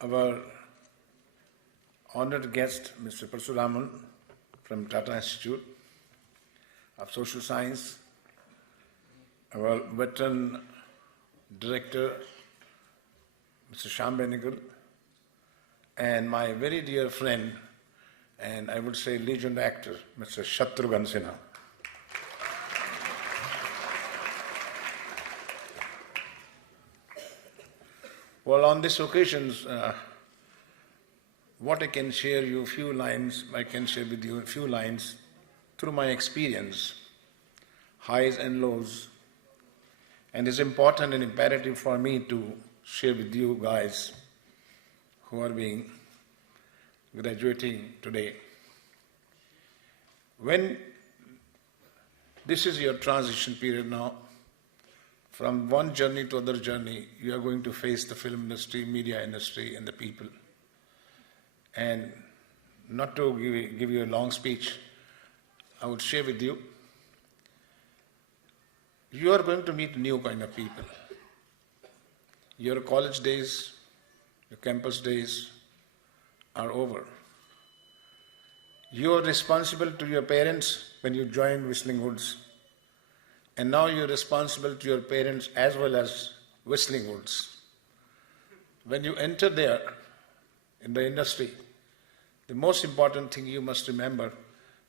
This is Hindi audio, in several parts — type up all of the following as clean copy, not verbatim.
our honored guest, Mr. Parasuraman from Tata Institute of Social Science, our veteran director, Mr. Shyam Benegal, and my very dear friend, and I would say legend actor, Mr. Shatrughan Sinha. Well, on this occasion, what I can share you a few lines, I can share with you a few lines through my experience, highs and lows, and it's important and imperative for me to share with you guys who are graduating today. When this is your transition period now, from one journey to other journey, you are going to face the film industry, media industry, and the people. And not to give you a long speech, I would share with you, you are going to meet new kind of people. Your college days, your campus days are over. You are responsible to your parents when you join Whistling Woods. And now you're responsible to your parents as well as Whistling Woods. When you enter there in the industry, the most important thing you must remember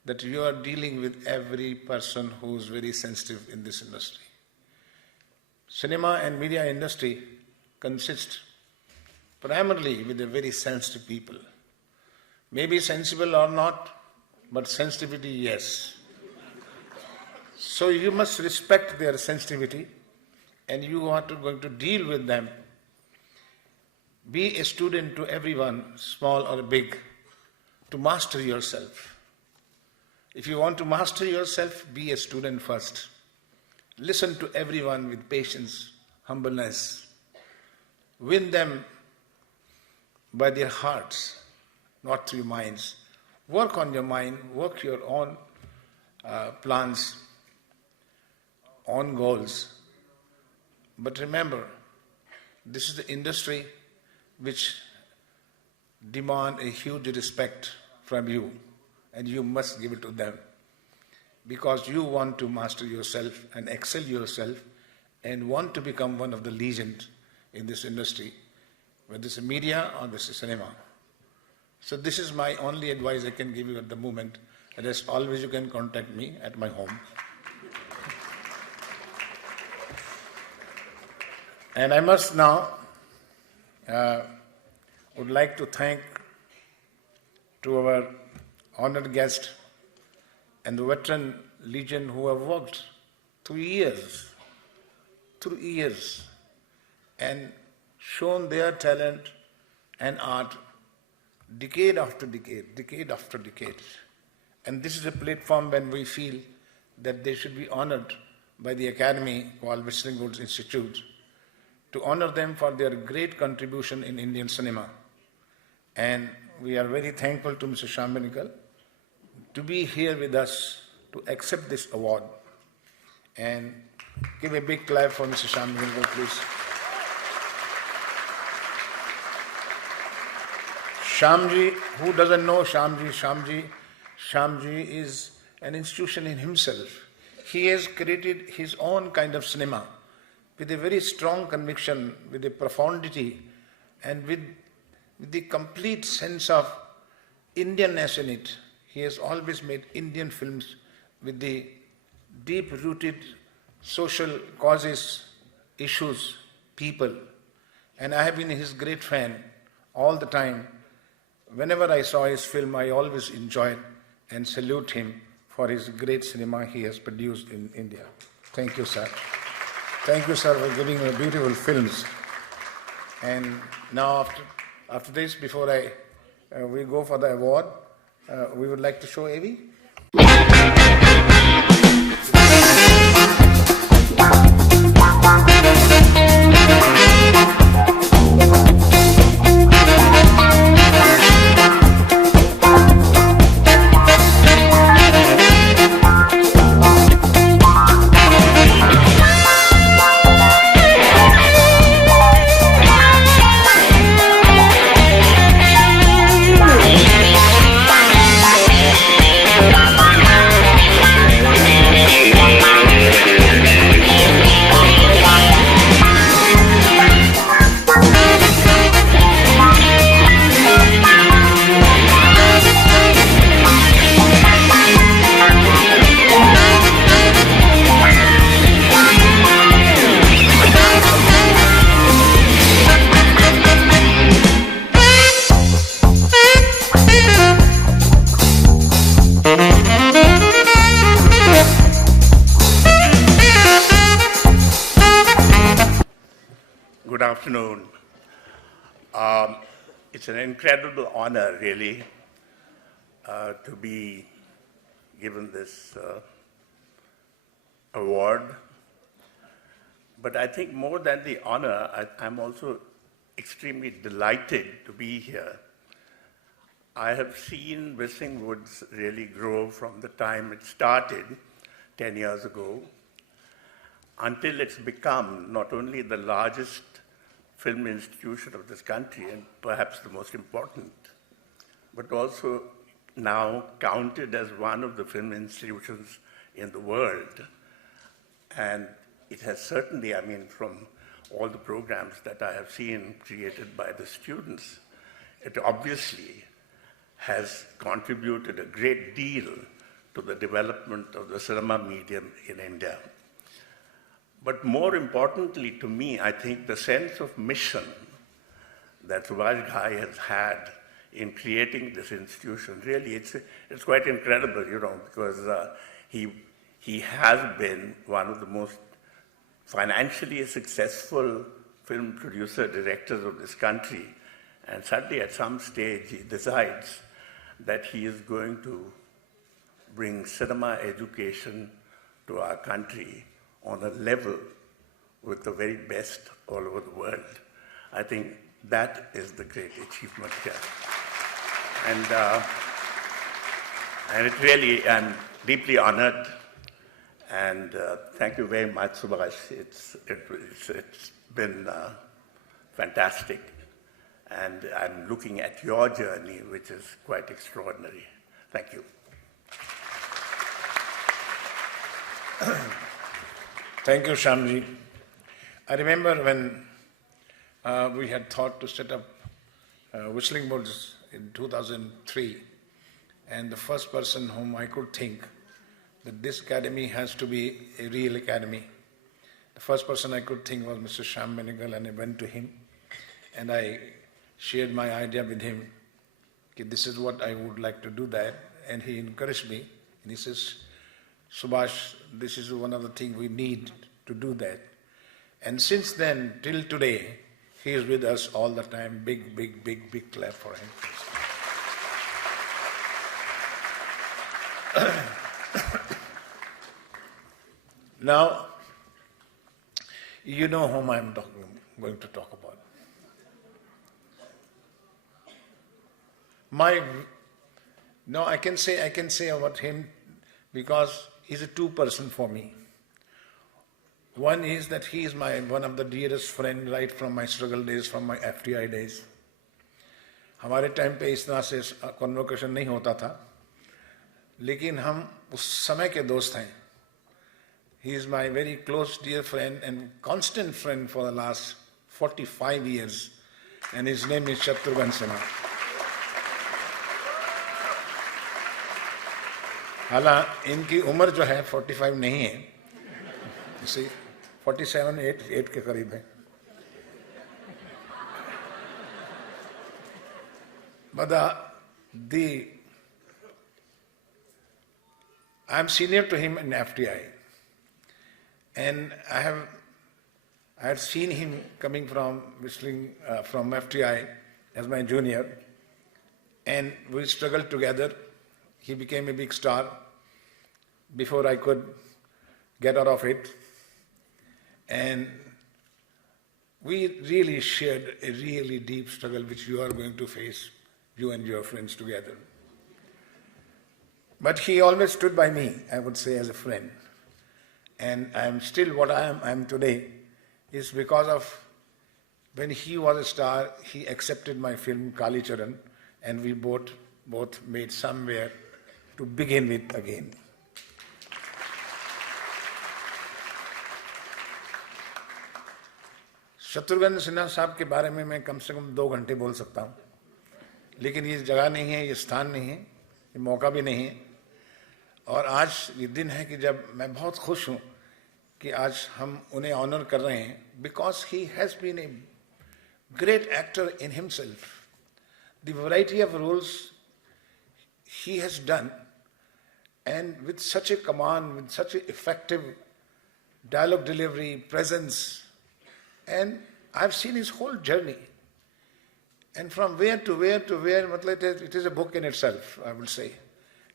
that you are dealing with every person who is very sensitive in this industry. Cinema and media industry consist primarily with a very sensitive people. Maybe sensible or not, but sensitivity, yes. So you must respect their sensitivity and you are going to deal with them. Be a student to everyone, small or big, to master yourself. If you want to master yourself, be a student first. Listen to everyone with patience, humbleness. Win them by their hearts, not through your minds. Work on your mind, work your own plans, on goals. But remember, this is the industry which demand a huge respect from you, and you must give it to them because you want to master yourself and excel yourself and want to become one of the legends in this industry, whether it's media or this is cinema. So this is my only advice I can give you at the moment. And as always, you can contact me at my home. And I must now would like to thank to our honored guest and the veteran legend who have worked through years, and shown their talent and art decade after decade. And this is a platform when we feel that they should be honored by the academy called Whistling Woods Institute, to honor them for their great contribution in Indian cinema. And we are very thankful to Mr. Shyam Benegal to be here with us to accept this award. And give a big clap for Mr. Shyam Benegal, please. Shyamji, who doesn't know Shyamji is an institution in himself. He has created his own kind of cinema with a very strong conviction, with a profundity, and with the complete sense of Indianness in it. He has always made Indian films with the deep-rooted social causes, issues, people. And I have been his great fan all the time. Whenever I saw his film, I always enjoyed and salute him for his great cinema he has produced in India. Thank you, sir. Thank you, sir, for giving me beautiful films. And now, after this, before we go for the award, we would like to show Avi. Um, it's an incredible honor, really, to be given this award. But I think more than the honor, I'm also extremely delighted to be here. I have seen Whistling Woods really grow from the time it started 10 years ago until it's become not only the largest film institution of this country and perhaps the most important, but also now counted as one of the film institutions in the world. And it has certainly, I mean, from all the programs that I have seen created by the students, it obviously has contributed a great deal to the development of the cinema medium in India. But more importantly to me, I think the sense of mission that Subhash Ghai has had in creating this institution, really, it's quite incredible, you know, because he has been one of the most financially successful film producer directors of this country. And suddenly at some stage he decides that he is going to bring cinema education to our country on a level with the very best all over the world. I think that is the great achievement here. And it really, I'm deeply honored, and thank you very much, Subhash. It's been fantastic, and I'm looking at your journey, which is quite extraordinary. Thank you. Thank you, Shyamji. I remember when we had thought to set up Whistling Woods in 2003, and the first person whom I could think that this academy has to be a real academy. The first person I could think was Mr. Shyam Benegal, and I went to him and I shared my idea with him. Okay, this is what I would like to do that, and he encouraged me and he says, Subhash, this is one of the things we need to do that. And since then, till today, he is with us all the time. Big, big, big, big clap for him. Now, you know whom I'm going to talk about. I can say about him because he's a two-person for me. One is that he is one of the dearest friend right from my struggle days, from my FTI days. हमारे टाइम पे इस तरह से कन्वोकेशन नहीं होता था, लेकिन हम उस समय के दोस्त हैं. He is my very close dear friend and constant friend for the last 45 years, and his name is Shatrughan Sinha. हालांकि इनकी उम्र जो है 45 नहीं है, इसी 47-8 के करीब है. But I'm senior to him in FTI, and I had seen him coming from Whistling from FTI as my junior, and we struggled together. He became a big star before I could get out of it, and we really shared a really deep struggle which you are going to face, you and your friends together. But he always stood by me, I would say, as a friend. And I am still what I am today is because of when he was a star, he accepted my film Kali Charan, and we both made somewhere to begin with again. Shatrughan Sinha साहब के बारे में मैं कम से कम 2 घंटे बोल सकता हूँ, लेकिन ये जगह नहीं है, ये स्थान नहीं है, ये मौका भी नहीं है. और आज ये दिन है कि जब मैं बहुत खुश हूँ कि आज हम उन्हें ऑनर कर रहे हैं, because he has been a great actor in himself. The variety of roles he has done, and with such a command, with such an effective dialogue delivery, presence, and I've seen his whole journey. And from where to where to where, matlab it is a book in itself, I will say.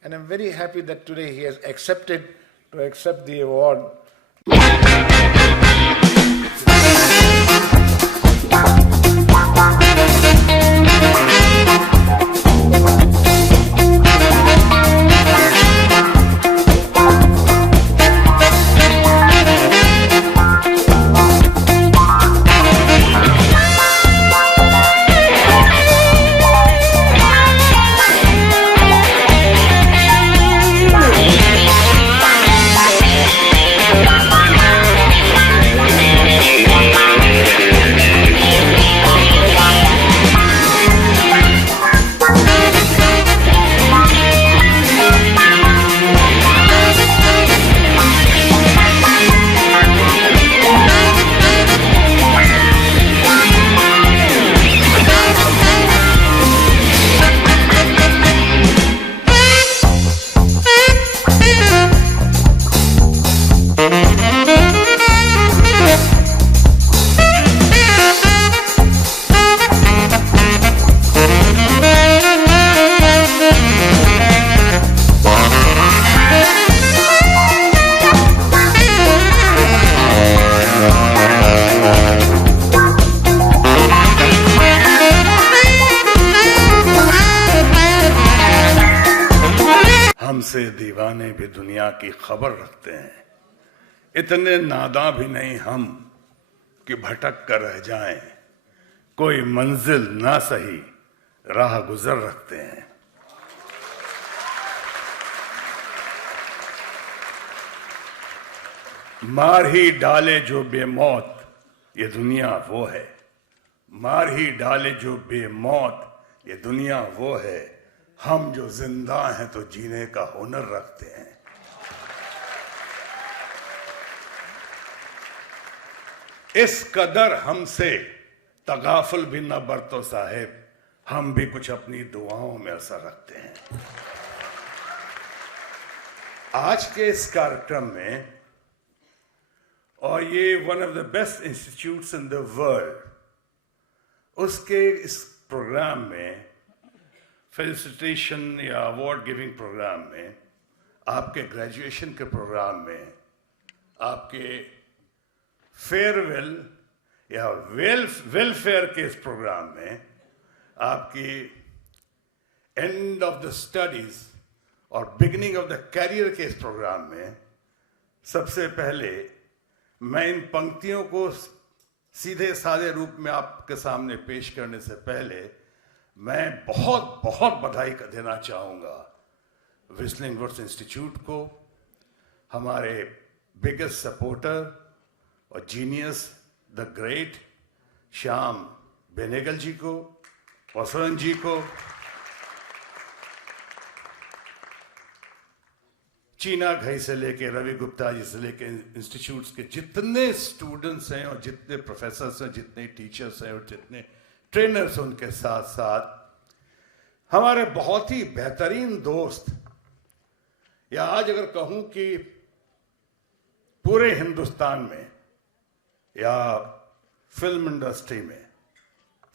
And I'm very happy that today he has accepted to accept the award. हमसे दीवाने भी दुनिया की खबर रखते हैं, इतने नादां भी नहीं हम कि भटक कर रह जाएं, कोई मंजिल ना सही राह गुजर रखते हैं। मार ही डाले जो बेमौत ये दुनिया वो है, मार ही डाले जो बेमौत ये दुनिया वो है, हम जो जिंदा हैं तो जीने का हुनर रखते हैं। इस कदर हमसे तगाफुल भी न बरतो साहिब, हम भी कुछ अपनी दुआओं में असर रखते हैं। आज के इस कार्यक्रम में, और ये one of the best institutes in the world, उसके इस प्रोग्राम में, फेलिसिटेशन या अवार्ड गिविंग प्रोग्राम में, आपके ग्रेजुएशन के प्रोग्राम में, आपके फेयरवेल या वेलफेयर के इस प्रोग्राम में, आपकी एंड ऑफ द स्टडीज और बिगिनिंग ऑफ द कैरियर के इस प्रोग्राम में, सबसे पहले मैं इन पंक्तियों को सीधे साधे रूप में आपके सामने पेश करने से पहले मैं बहुत बहुत बधाई देना चाहूँगा व्हिस्लिंग वुड्स इंस्टीट्यूट को, हमारे बिगेस्ट सपोर्टर और genius the great Shyam Benegal ji को, वसुरन जी को, चीना घई से लेके रवि गुप्ता जी से लेके इंस्टीट्यूट्स के जितने स्टूडेंट्स हैं और जितने प्रोफेसर्स हैं, जितने टीचर्स हैं और जितने ट्रेनर्स, उनके साथ साथ हमारे बहुत ही बेहतरीन दोस्त, या आज अगर कहूं कि पूरे हिंदुस्तान में या फिल्म इंडस्ट्री में,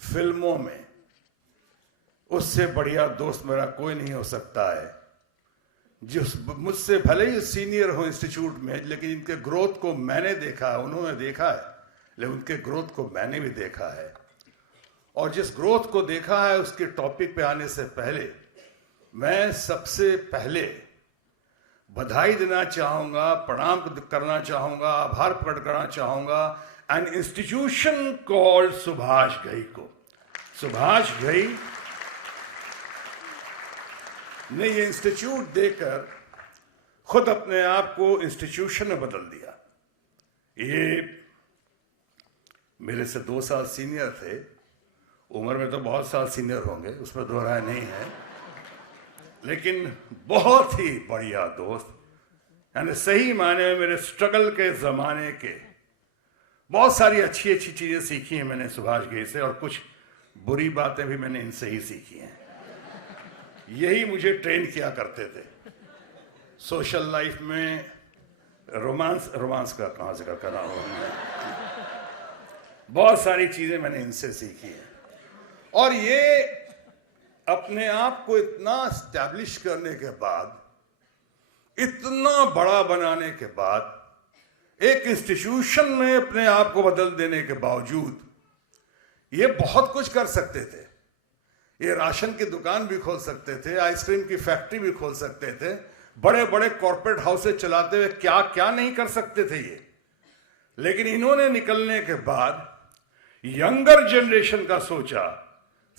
फिल्मों में, उससे बढ़िया दोस्त मेरा कोई नहीं हो सकता है, जो मुझसे भले ही सीनियर हो इंस्टीट्यूट में, लेकिन इनके ग्रोथ को मैंने देखा है, उन्होंने देखा है, लेकिन उनके ग्रोथ को मैंने भी देखा है। और जिस ग्रोथ को देखा है उसके टॉपिक पे आने से पहले मैं सबसे पहले बधाई देना चाहूंगा, प्रणाम करना चाहूंगा, आभार प्रकट करना चाहूंगा an institution called Subhash Ghai को। सुभाष घई ने ये इंस्टीट्यूट देकर खुद अपने आप को इंस्टीट्यूशन में बदल दिया। ये मेरे से 2 साल सीनियर थे, उम्र में तो बहुत साल सीनियर होंगे, उसमें दो राय नहीं है, लेकिन बहुत ही बढ़िया दोस्त, यानी सही माने में मेरे स्ट्रगल के ज़माने के बहुत सारी अच्छी अच्छी चीज़ें सीखी हैं मैंने सुभाष घई से, और कुछ बुरी बातें भी मैंने इनसे ही सीखी हैं। यही मुझे ट्रेन किया करते थे सोशल लाइफ में। रोमांस का कहाँ से कर रहा हूँ, बहुत सारी चीज़ें मैंने इनसे सीखी हैं। और ये अपने आप को इतना स्टैब्लिश करने के बाद, इतना बड़ा बनाने के बाद, एक इंस्टीट्यूशन में अपने आप को बदल देने के बावजूद ये बहुत कुछ कर सकते थे। ये राशन की दुकान भी खोल सकते थे, आइसक्रीम की फैक्ट्री भी खोल सकते थे, बड़े बड़े कॉर्पोरेट हाउसेज चलाते हुए क्या क्या नहीं कर सकते थे ये। लेकिन इन्होंने निकलने के बाद यंगर जनरेशन का सोचा,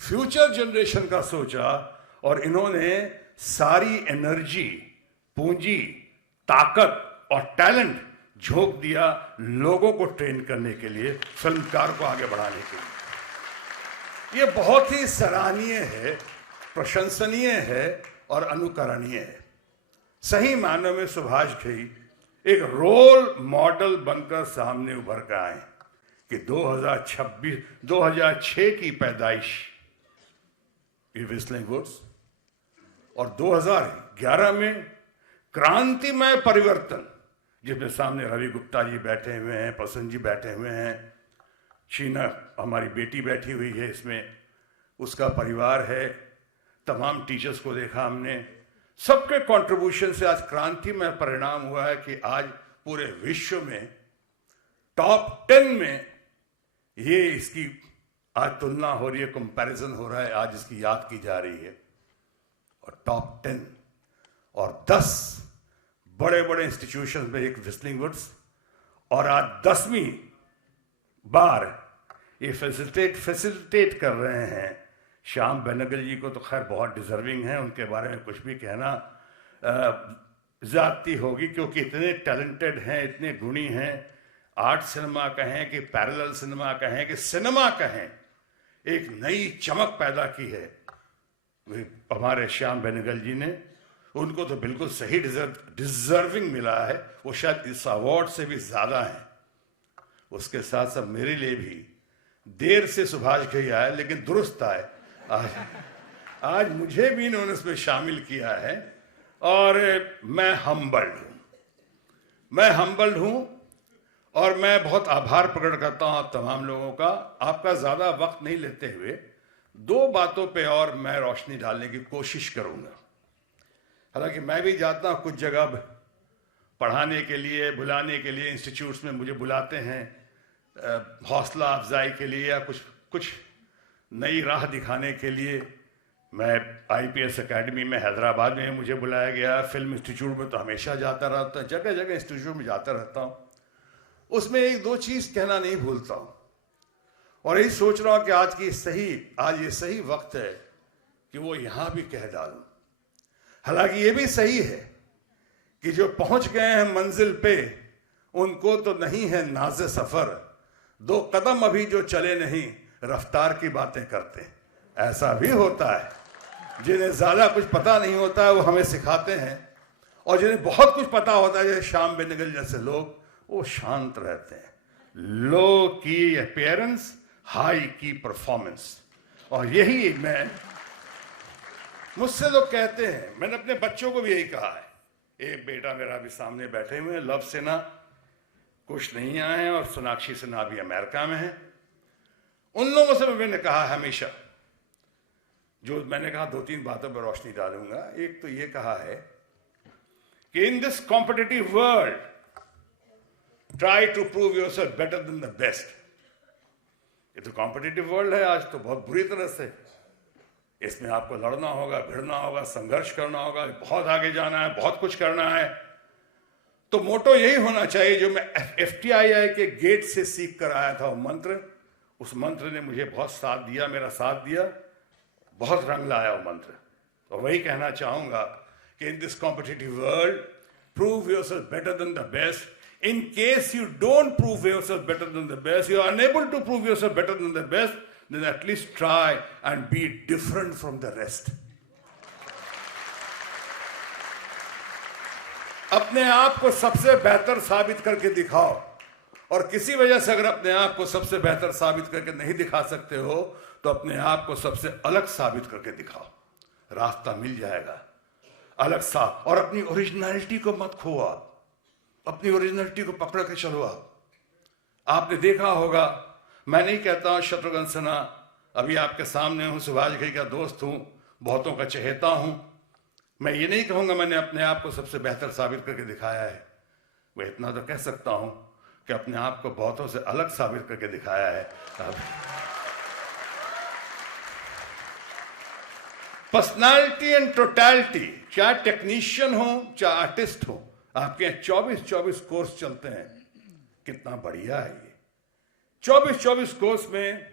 फ्यूचर जनरेशन का सोचा, और इन्होंने सारी एनर्जी, पूंजी, ताकत और टैलेंट झोंक दिया लोगों को ट्रेन करने के लिए, फिल्मकार को आगे बढ़ाने के लिए। यह बहुत ही सराहनीय है, प्रशंसनीय है और अनुकरणीय है। सही मायनों में सुभाष घई एक रोल मॉडल बनकर सामने उभर कर आए कि 2006 की पैदाइश ये व्हिस्लिंग वुड्स, और 2011 में क्रांतिमय परिवर्तन, जिसमें सामने रवि गुप्ता जी बैठे हुए हैं, प्रसन्न जी बैठे हुए हैं, शीना हमारी बेटी बैठी हुई है इसमें, उसका परिवार है, तमाम टीचर्स को देखा हमने, सबके कंट्रीब्यूशन से आज क्रांतिमय परिणाम हुआ है कि आज पूरे विश्व में टॉप 10 में ये इसकी आज तुलना हो रही है, कंपैरिजन हो रहा है, आज इसकी याद की जा रही है। और टॉप 10 और 10 बड़े बड़े इंस्टीट्यूशन में एक व्हिस्लिंग वुड्स, और आज 10वीं बार ये फैसिलिटेट कर रहे हैं। श्याम बेनेगल जी को तो खैर बहुत डिजर्विंग है, उनके बारे में कुछ भी कहना ज्यादती होगी, क्योंकि इतने टैलेंटेड हैं, इतने गुणी हैं। आर्ट सिनेमा कहें कि पैरेलल सिनेमा कहें कि सिनेमा कहें, एक नई चमक पैदा की है हमारे श्याम बेनेगल जी ने। उनको तो बिल्कुल सही डिजर्विंग मिला है, वो शायद इस अवार्ड से भी ज्यादा है। उसके साथ साथ मेरे लिए भी देर से सुभाष घई आए, लेकिन दुरुस्त आए। आज मुझे भी इन्होंने इसमें शामिल किया है, और मैं हम्बल्ड हूं और मैं बहुत आभार प्रकट करता हूं आप तमाम लोगों का। आपका ज्यादा वक्त नहीं लेते हुए 2 बातों पे और मैं रोशनी डालने की कोशिश करूंगा। हालांकि मैं भी जाता हूं कुछ जगह पढ़ाने के लिए, बुलाने के लिए, इंस्टीट्यूट्स में मुझे बुलाते हैं हौसला अफजाई के लिए या कुछ नई राह दिखाने के लिए। मैं IPS एकेडमी में हैदराबाद में मुझे बुलाया गया, फिल्म इंस्टीट्यूट में तो हमेशा जाता रहता हूँ, जगह जगह इंस्टीट्यूट में जाता रहता हूँ। उसमें 1-2 चीज कहना नहीं भूलता हूँ, और यही सोच रहा हूँ कि आज ये सही वक्त है कि वो यहां भी कह डालूं। हालांकि ये भी सही है कि जो पहुंच गए हैं मंजिल पे, उनको तो नहीं है नाज़े सफर, 2 कदम अभी जो चले नहीं, रफ्तार की बातें करते हैं। ऐसा भी होता है, जिन्हें ज्यादा कुछ पता नहीं होता है वो हमें सिखाते हैं, और जिन्हें बहुत कुछ पता होता है, जैसे श्याम बेनेगल जैसे लोग, वो शांत रहते हैं। लो की अपीयरेंस, हाई की परफॉर्मेंस। और यही मुझसे लोग कहते हैं, मैंने अपने बच्चों को भी यही कहा है। एक बेटा मेरा भी सामने बैठे हुए हैं, लव सिन्हा, कुछ नहीं आए हैं, और सोनाक्षी सिन्हा भी अमेरिका में है। उन लोगों से मैंने कहा हमेशा, जो मैंने कहा 2-3 बातों पर रोशनी डालूंगा। एक तो ये कहा है कि in this competitive world try to prove yourself better than the best. ये तो कॉम्पिटिटिव वर्ल्ड है आज तो बहुत बुरी तरह से। इसमें आपको लड़ना होगा, भिड़ना होगा, संघर्ष करना होगा, बहुत आगे जाना है, बहुत कुछ करना है। तो मोटो यही होना चाहिए जो मैं FTII के गेट से सीख कर आया था, वो मंत्र। उस मंत्र ने मुझे बहुत साथ दिया, मेरा साथ दिया, बहुत रंग लाया वो मंत्र। और वही कहना चाहूंगा कि in this competitive world prove yourself better than the best. In case you don't prove yourself better than the best, you are unable to prove yourself better than the best, then at least try and be different from the rest. अपने आप को सबसे बेहतर साबित करके दिखाओ, और किसी वजह से अगर अपने आप को सबसे बेहतर साबित करके नहीं दिखा सकते हो, तो अपने आप को सबसे अलग साबित करके दिखाओ, रास्ता मिल जाएगा अलग सा। और अपनी ओरिजिनलिटी को मत खोआ, अपनी ओरिजिनलिटी को पकड़ के चलो। आपने देखा होगा, मैं नहीं कहता शत्रुघ्न सिन्हा अभी आपके सामने हूं, सुभाष घई का दोस्त हूं, बहुतों का चहेता हूं। मैं ये नहीं कहूंगा मैंने अपने आप को सबसे बेहतर साबित करके दिखाया है, वह इतना तो कह सकता हूं कि अपने आप को बहुतों से अलग साबित करके दिखाया है। पर्सनालिटी एंड टोटलिटी, चाहे टेक्नीशियन हो चाहे आर्टिस्ट हो, आपके यहाँ 24-24 कोर्स चलते हैं। कितना बढ़िया है ये 24-24 कोर्स में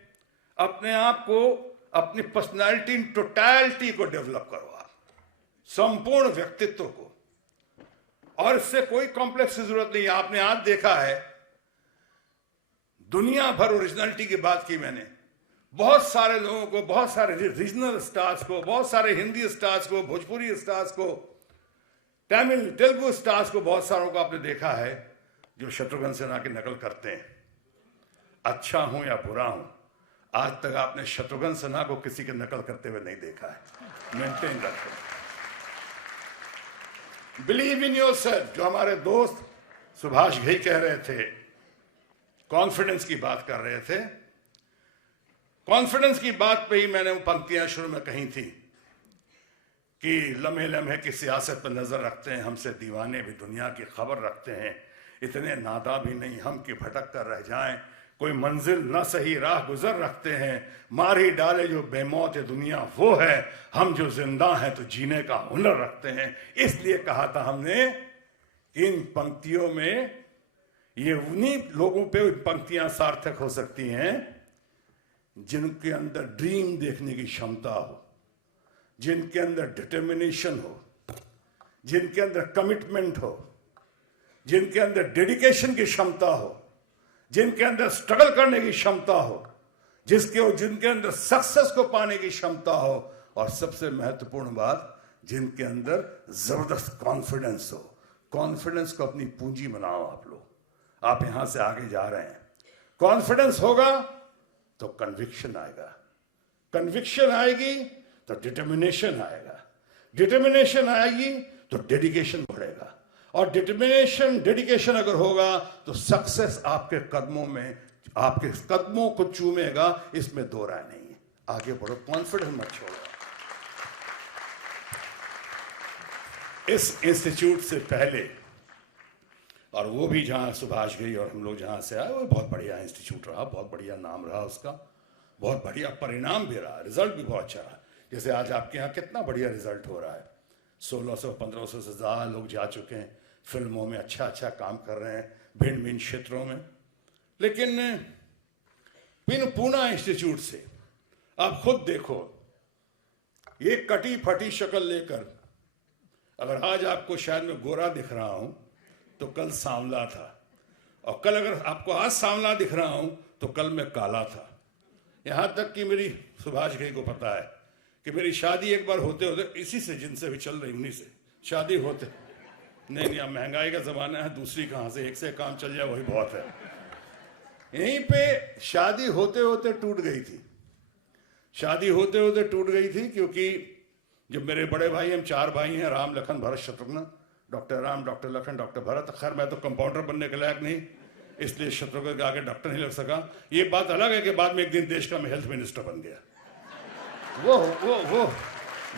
अपने आप को, अपनी पर्सनालिटी इन टोटलिटी को डेवलप करो आप, संपूर्ण व्यक्तित्व को। और इससे कोई कॉम्प्लेक्स की जरूरत नहीं। आपने आज देखा है दुनिया भर ओरिजिनलिटी की बात की मैंने, बहुत सारे लोगों को, बहुत सारे रीजनल स्टार्स को, बहुत सारे हिंदी स्टार्स को, भोजपुरी स्टार्स को, तमिल तेलुगु स्टार्स को, बहुत सारों को आपने देखा है जो शत्रुघ्न सिन्हा की नकल करते हैं। अच्छा हूं या बुरा हूं, आज तक आपने शत्रुघ्न सिन्हा को किसी की नकल करते हुए नहीं देखा है। मेंटेन रखो, बिलीव इन योरसेल्फ। जो हमारे दोस्त सुभाष घई कह रहे थे, कॉन्फिडेंस की बात कर रहे थे, कॉन्फिडेंस की बात पे ही मैंने वो पंक्तियां शुरू में कही थी कि लम्हे लम्हे की सियासत पर नजर रखते हैं, हमसे दीवाने भी दुनिया की खबर रखते हैं, इतने नादा भी नहीं हम कि भटक कर रह जाएं, कोई मंजिल न सही राह गुजर रखते हैं, मार ही डाले जो बेमौत है दुनिया वो है, हम जो जिंदा हैं तो जीने का हुनर रखते हैं। इसलिए कहा था हमने कि इन पंक्तियों में, ये उन्हीं लोगों पे पंक्तियां सार्थक हो सकती हैं जिनके अंदर ड्रीम देखने की क्षमता हो, जिनके अंदर डिटर्मिनेशन हो, जिनके अंदर कमिटमेंट हो, जिनके अंदर डेडिकेशन की क्षमता हो, जिनके अंदर स्ट्रगल करने की क्षमता हो, जिनके अंदर सक्सेस को पाने की क्षमता हो, और सबसे महत्वपूर्ण बात, जिनके अंदर जबरदस्त कॉन्फिडेंस हो। कॉन्फिडेंस को अपनी पूंजी बनाओ आप लोग। आप यहां से आगे जा रहे हैं, कॉन्फिडेंस होगा तो कन्विक्शन आएगा, कन्विक्शन आएगी तो डिटर्मिनेशन आएगा, डिटर्मिनेशन आएगी तो डेडिकेशन बढ़ेगा, और डिटर्मिनेशन डेडिकेशन अगर होगा तो सक्सेस आपके कदमों में, आपके कदमों को चूमेगा, इसमें दो राय नहीं है। आगे बढ़ो, कॉन्फिडेंस मत छोड़ो। इस इंस्टीट्यूट से पहले, और वो भी जहाँ सुभाष घई और हम लोग जहाँ से आए, वो बहुत बढ़िया इंस्टीट्यूट रहा, बहुत बढ़िया नाम रहा उसका, बहुत बढ़िया परिणाम भी रहा, रिजल्ट भी बहुत अच्छा रहा। जैसे आज आपके यहाँ कितना बढ़िया रिजल्ट हो रहा है, 1600-1500 से ज़्यादा लोग जा चुके हैं, फिल्मों में अच्छा अच्छा काम कर रहे हैं भिन्न भिन्न क्षेत्रों में। लेकिन पूना इंस्टीट्यूट से आप खुद देखो, ये कटी फटी शक्ल लेकर, अगर आज आपको शायद मैं गोरा दिख रहा हूं तो कल सांवला था, और कल अगर आपको आज सांवला दिख रहा हूं तो कल मैं काला था। यहां तक कि मेरी सुभाष घई को पता है कि मेरी शादी एक बार होते होते, इसी से जिनसे भी चल रही उन्हीं से शादी होते, नहीं अब महंगाई का जमाना है, दूसरी कहां से, एक से काम चल जाए वही बहुत है। यहीं पे शादी होते होते टूट गई थी, शादी होते होते टूट गई थी, क्योंकि जब मेरे बड़े भाई, हम 4 भाई हैं, Ram Lakhan Bharat Shatrughan, doctor Ram, doctor Lakhan, doctor Bharat. खैर मैं तो कंपाउंडर बनने के लायक नहीं, इसलिए शत्रुघ्न के आगे डॉक्टर नहीं लग सका। ये बात अलग है कि बाद में एक दिन देश का मैं हेल्थ मिनिस्टर बन गया,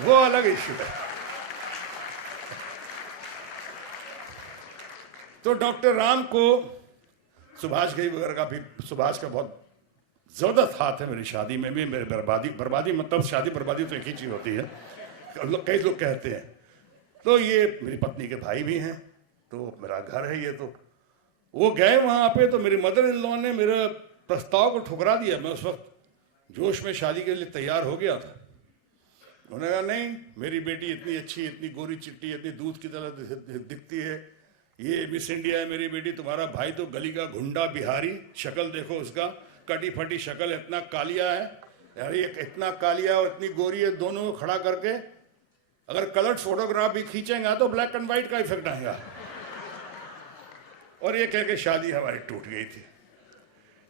वो अलग इश्यू है। तो डॉक्टर राम को सुभाष घई वगैरह का भी, सुभाष का बहुत जबरदस्त हाथ है मेरी शादी में भी, मेरे बर्बादी मतलब शादी बर्बादी तो एक ही चीज होती है, कई लोग कहते हैं। तो ये मेरी पत्नी के भाई भी हैं, तो मेरा घर है ये। तो वो गए वहां पे, तो मेरी मदर इन लॉ ने मेरे प्रस्ताव को ठुकरा दिया। मैं उस वक्त जोश में शादी के लिए तैयार हो गया था। उन्होंने कहा नहीं, मेरी बेटी इतनी अच्छी, इतनी गोरी चिट्टी, इतनी दूध की तरह दिखती है, ये मिस इंडिया है मेरी बेटी, तुम्हारा भाई तो गली का गुंडा बिहारी, शक्ल देखो उसका, कटी फटी शक्ल, इतना कालिया है यार, ये इतना कालिया और इतनी गोरी है, दोनों को खड़ा करके अगर कलर्ड फोटोग्राफ भी खींचेंगे तो ब्लैक एंड व्हाइट का इफेक्ट आएगा। और ये कह के शादी हमारी टूट गई थी।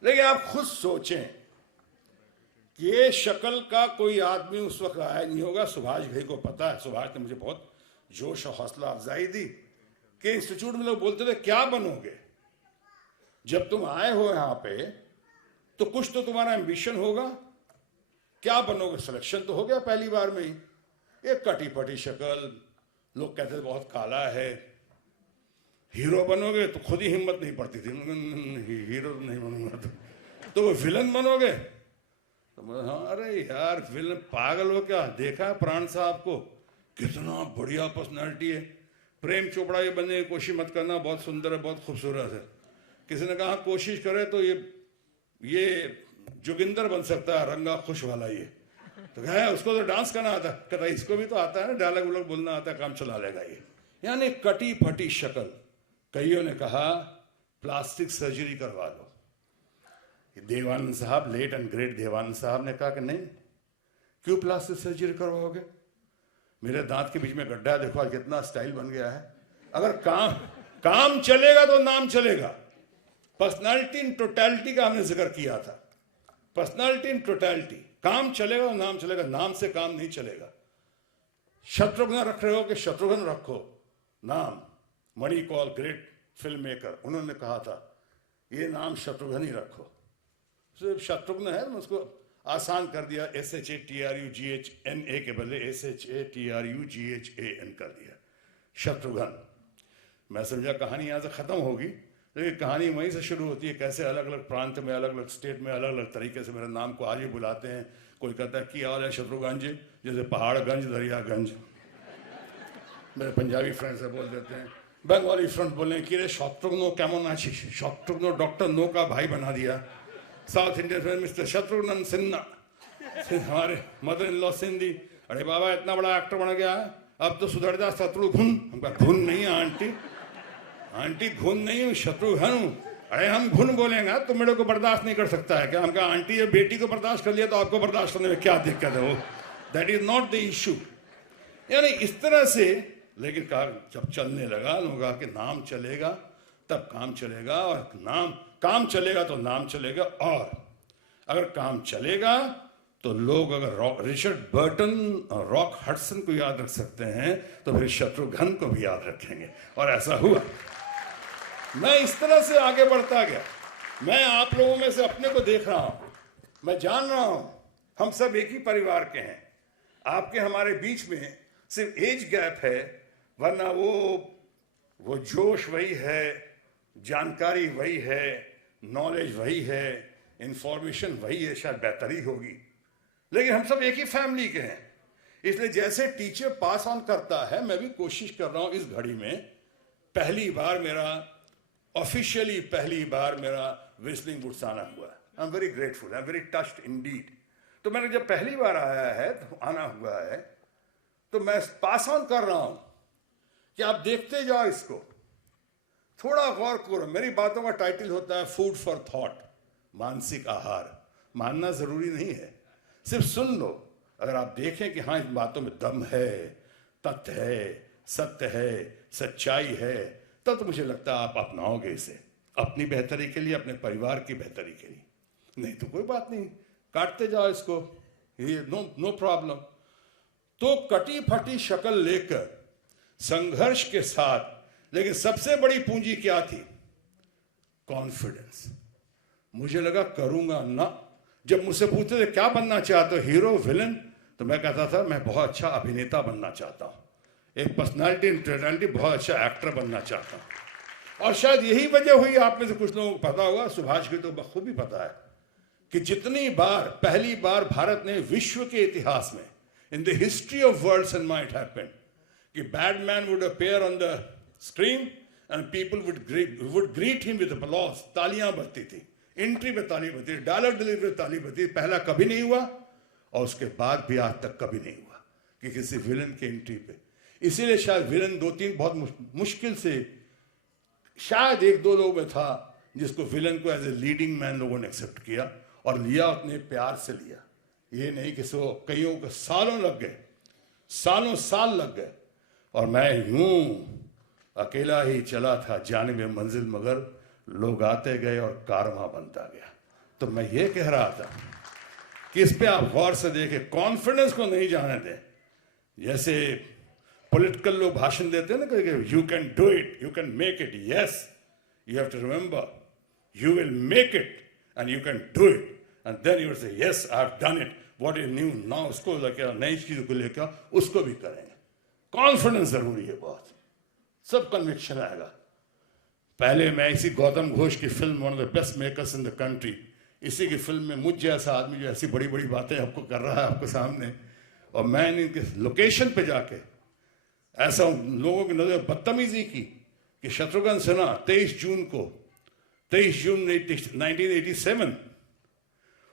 लेकिन आप खुद सोचें कि ये शक्ल का कोई आदमी उस वक्त आया नहीं होगा। सुभाष घई को पता है, सुभाष ने मुझे बहुत जोश और हौसला अफजाई दी कि इंस्टीट्यूट में लोग बोलते थे क्या बनोगे, जब तुम आए हो यहाँ पे तो कुछ तो तुम्हारा एम्बिशन होगा, क्या बनोगे? सिलेक्शन तो हो गया पहली बार में ही, एक कटी फटी शक्ल, लोग कहते थे बहुत काला है। हीरो बनोगे तो खुद ही हिम्मत नहीं पड़ती थी, हीरो नहीं बनूंगा तो विलन बनोगे तो हाँ, अरे यार विलन पागल हो क्या? देखा है प्राण साहब को, कितना बढ़िया पर्सनालिटी है। प्रेम चोपड़ा ये बनने की कोशिश मत करना, बहुत सुंदर है, बहुत खूबसूरत है। किसी ने कहा कोशिश करे तो ये जोगिंदर बन सकता है, रंगा खुश वाला ये। तो कहा उसको तो डांस करना आता है, कहता इसको भी तो आता है ना, डायलॉग वॉलॉग बोलना आता है, काम चला लेगा ये। यानी कटी फटी शक्ल। कईयों ने कहा प्लास्टिक सर्जरी करवा लो। देवानंद साहब, लेट एंड ग्रेट देवानंद साहब ने कहा कि नहीं, क्यों प्लास्टिक सर्जरी करवाओगे? मेरे दांत के बीच में गड्ढा देखो, आज कितना स्टाइल बन गया है। अगर काम चलेगा तो नाम चलेगा। पर्सनालिटी इन टोटलिटी का हमने जिक्र किया था। पर्सनालिटी इन टोटलिटी, काम चलेगा और नाम चलेगा, नाम से काम नहीं चलेगा। शत्रुघ्न रख रहे हो कि शत्रुघ्न रखो नाम। मणि कौल, ग्रेट फिल्म मेकर, उन्होंने कहा था ये नाम शत्रुघ्न ही रखो। सिर्फ शत्रुघ्न है, उसको आसान कर दिया, SHATRUGHNA के बदले SHATRUGHAN कर दिया, शत्रुघ्न। मैं समझा कहानी यहाँ से खत्म होगी, लेकिन कहानी वहीं से शुरू होती है। कैसे अलग अलग प्रांत में, अलग अलग स्टेट में अलग अलग तरीके से मेरे नाम को आज भी बुलाते हैं। कोई कहता है कि हाल है शत्रुगंज, जैसे पहाड़गंज, दरियागंज। मेरे पंजाबी फ्रेंड से बोल देते हैं, बंगाली फ्रेंड बोले कि रे शत्रुघ्न केमन आछिस, शत्रुघ्न डॉक्टर नो का भाई बना दिया। South Indian friend mister Shatrughan Sinha, हमारे मदर इन लॉ सिंधी, अरे बाबा इतना बड़ा एक्टर बन गया है, अब तो सुधर जा शत्रुघ्न। हमका घुन नहीं है आंटी, आंटी घुन नहीं हूँ, शत्रुघ्न हूँ। अरे हम घुन बोलेंगे तो मेरे को बर्दाश्त नहीं कर सकता है क्या? हमका आंटी ये बेटी को बर्दाश्त कर लिया तो आपको बर्दाश्त करने में क्या दिक्कत है? वो that is not the issue. यानी इस तरह से, लेकिन जब चलने लगा लोग कि नाम चलेगा तब काम चलेगा, और काम चलेगा तो नाम चलेगा। और अगर काम चलेगा तो लोग अगर रिचर्ड बर्टन और रॉक हडसन को याद रख सकते हैं तो फिर शत्रुघ्न को भी याद रखेंगे। और ऐसा हुआ। मैं इस तरह से आगे बढ़ता गया। मैं आप लोगों में से अपने को देख रहा हूं, मैं जान रहा हूं हम सब एक ही परिवार के हैं। आपके हमारे बीच में सिर्फ एज गैप है, वरना वो जोश वही है, जानकारी वही है, नॉलेज वही है, इंफॉर्मेशन वही है, शायद बेहतरी होगी, लेकिन हम सब एक ही फैमिली के हैं। इसलिए जैसे टीचर पास ऑन करता है, मैं भी कोशिश कर रहा हूं इस घड़ी में। पहली बार मेरा विस्लिंग वुड्स आना हुआ है। I am very grateful, I am very touched Indeed. तो मैंने जब पहली बार आया है, तो आना हुआ है, तो मैं पास ऑन कर रहा हूं कि आप देखते जाओ इसको, थोड़ा गौर करो। मेरी बातों का टाइटल होता है फूड फॉर थॉट, मानसिक आहार। मानना जरूरी नहीं है, सिर्फ सुन लो। अगर आप देखें कि हाँ इन बातों में दम है, तथ्य है, सत्य है, सच्चाई है, तब तो मुझे लगता है आप अपनाओगे इसे अपनी बेहतरी के लिए, अपने परिवार की बेहतरी के लिए। नहीं तो कोई बात नहीं, काटते जाओ इसको, ये नो प्रॉब्लम। तो कटी फटी शक्ल लेकर संघर्ष के साथ, लेकिन सबसे बड़ी पूंजी क्या थी? कॉन्फिडेंस। मुझे लगा करूंगा ना। जब मुझसे पूछते थे क्या बनना चाहते हो, हीरो, विलन, तो मैं कहता था मैं बहुत अच्छा अभिनेता बनना चाहता हूं, एक पर्सनालिटी इंटरनलिटी, बहुत अच्छा एक्टर बनना चाहता हूं। और शायद यही वजह हुई, आप में से कुछ लोगों को पता होगा, सुभाष की तो बखूबी पता है कि जितनी बार, पहली बार भारत ने विश्व के इतिहास में, in the history of worlds and might happen, कि Batman would appear on the screen and people would greet him with applause, तालियां बजती थी, एंट्री पे ताली बजती थी, डायलॉग डिलीवरी ताली बजती थी। पहला कभी नहीं हुआ, और उसके बाद भी आज तक कभी नहीं हुआ कि किसी विलन के एंट्री पे। इसीलिए शायद विलन 2-3 बहुत मुश्किल से, शायद 1-2 लोगों में था जिसको विलन को एज ए लीडिंग मैन लोगों ने एक्सेप्ट किया, और लिया उतने प्यार से लिया। ये नहीं कि कईयों को सालों लग गए, सालों साल लग गए, और मैं यूं अकेला ही चला था जाने में मंजिल, मगर लोग आते गए और कारवां बनता गया। तो मैं ये कह रहा था कि इस पे आप गौर से देखें, कॉन्फिडेंस को नहीं जाने दें। जैसे पॉलिटिकल लोग भाषण देते हैं ना, कि you can do it, you can make it. Yes, you have to remember, you will make it and you can do it, and then you will say yes I have done it. What is new now उसको लेकर, नई चीज़ों को लेकर उसको भी करेंगे। कॉन्फिडेंस ज़रूरी है बहुत, सब कन्विक्शन आएगा। पहले मैं इसी गौतम घोष की film one of the best makers in the country, इसी की फिल्म में मुझ जैसा आदमी जो ऐसी बड़ी बड़ी बातें आपको कर रहा है आपके सामने, और मैंने इनके लोकेशन पे जाके ऐसा लोगों की नजर बदतमीजी की कि शत्रुघ्न सिन्हा 23 जून 1987,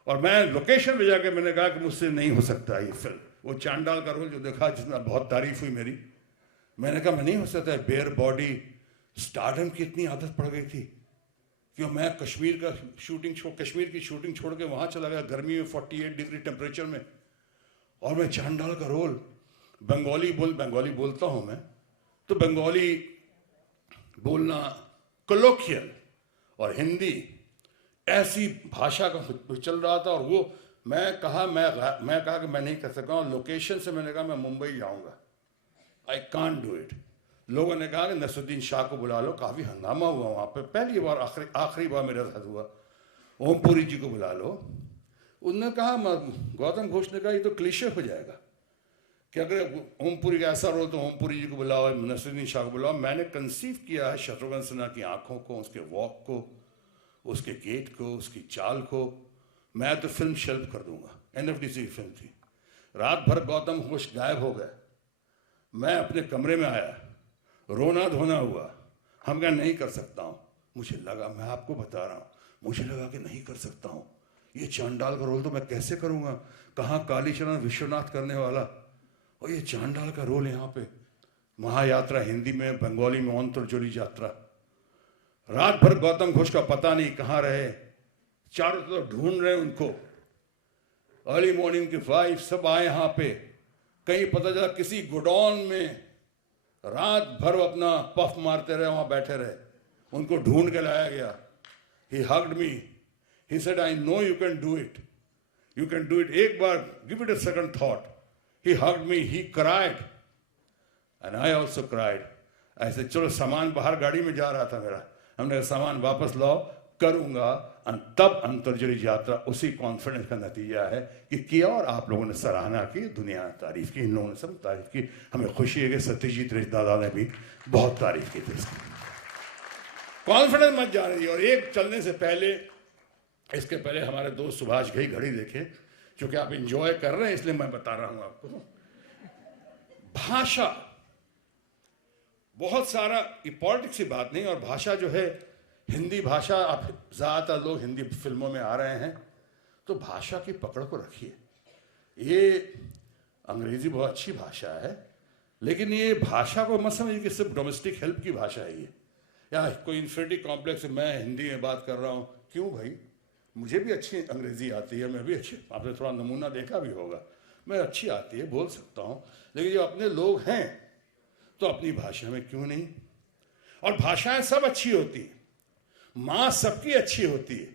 और मैं लोकेशन पे जाके मैंने कहा कि मुझसे नहीं हो सकता ये फिल्म। वो चांडाल का रोल जो देखा जिसमें बहुत तारीफ हुई मेरी, मैंने कहा मैं नहीं हो सकता। बेयर बॉडी स्टारडम की इतनी आदत पड़ गई थी कि मैं कश्मीर की शूटिंग छोड़ के वहां चला गया गर्मी में 48 डिग्री टेम्परेचर में, और मैं चांडाल का रोल बंगाली बोलता हूं मैं, तो बंगाली बोलना कोलोकियल और हिंदी ऐसी भाषा का चल रहा था। और वो मैं कहा कि मैं नहीं कर सकता हूँ। लोकेशन से मैंने कहा मैं मुंबई जाऊंगा, आई कांट डू इट। लोगों ने कहा कि नसरुद्दीन शाह को बुला लो, काफी हंगामा हुआ वहां पे, पहली बार आखिरी बार मेरे साथ हुआ। ओमपुरी जी को बुला लो। उन्होंने कहा, गौतम घोष ने कहा ये तो क्लीशे हो जाएगा कि अगर ओमपुरी का ऐसा रोल तो ओमपुरी जी को बुलाओ, नसरुद्दीन शाह को बुलाओ। मैंने कंसीव किया है शत्रुघ्न सिन्हा की आंखों को, उसके वॉक को, उसके गेट को, उसकी चाल को। मैं तो फिल्म शेल्फ कर दूंगा। एनएफडीसी की फिल्म थी। रात भर गौतम घोष गायब हो गए। मैं अपने कमरे में आया, रोना धोना हुआ। हम कहा नहीं कर सकता हूँ। मुझे लगा, मैं आपको बता रहा हूँ, मुझे लगा कि नहीं कर सकता हूँ। ये चांडाल का रोल तो मैं कैसे करूँगा, कहाँ कालीचरण विश्वनाथ करने वाला, और ये चांडाल का रोल यहाँ पे। महायात्रा हिंदी में, बंगाली में अंतरजोरी यात्रा। रात भर गौतम घोष का पता नहीं कहाँ रहे, चारों तरफ ढूंढ रहे उनको। अर्ली मॉर्निंग के 5 सब आए यहाँ पे। कहीं पता चला किसी गोडाउन में रात भर अपना पफ मारते रहे, वहां बैठे रहे। उनको ढूंढ के लाया गया। He hugged me, he said I know you can do it, you can do it, एक बार give it a second thought. He hugged me, he cried and I also cried. ऐसे चलो, सामान बाहर गाड़ी में जा रहा था मेरा, हमने कहा सामान वापस लाओ, करूंगा। तब अंतरजोरी यात्रा उसी कॉन्फिडेंस का नतीजा है कि किया, और आप लोगों ने सराहना की, दुनिया ने तारीफ की, इन लोगों ने सब तारीफ की। हमें खुशी है कि सत्यजीत रे दादा ने भी बहुत तारीफ की थी इसकी। कॉन्फिडेंस मत जाने दिए। और एक चलने से पहले, इसके पहले हमारे दोस्त सुभाष घई घड़ी देखे, क्योंकि आप इंजॉय कर रहे हैं इसलिए मैं बता रहा हूं आपको। भाषा बहुत सारा, ये पॉलिटिक्स की बात नहीं, और भाषा जो है हिंदी भाषा, आप ज़्यादातर लोग हिंदी फिल्मों में आ रहे हैं, तो भाषा की पकड़ को रखिए। ये अंग्रेजी बहुत अच्छी भाषा है, लेकिन ये भाषा को मत समझिए कि सिर्फ डोमेस्टिक हेल्प की भाषा है ये, या कोई इन्फिनिटी कॉम्प्लेक्स है मैं हिंदी में बात कर रहा हूँ। क्यों भाई, मुझे भी अच्छी अंग्रेजी आती है, मैं भी अच्छी, आपने थोड़ा नमूना देखा भी होगा, मैं अच्छी आती है, बोल सकता हूँ। लेकिन जो अपने लोग हैं तो अपनी भाषा में क्यों नहीं। और भाषाएं सब अच्छी होती हैं, माँ सबकी अच्छी होती है,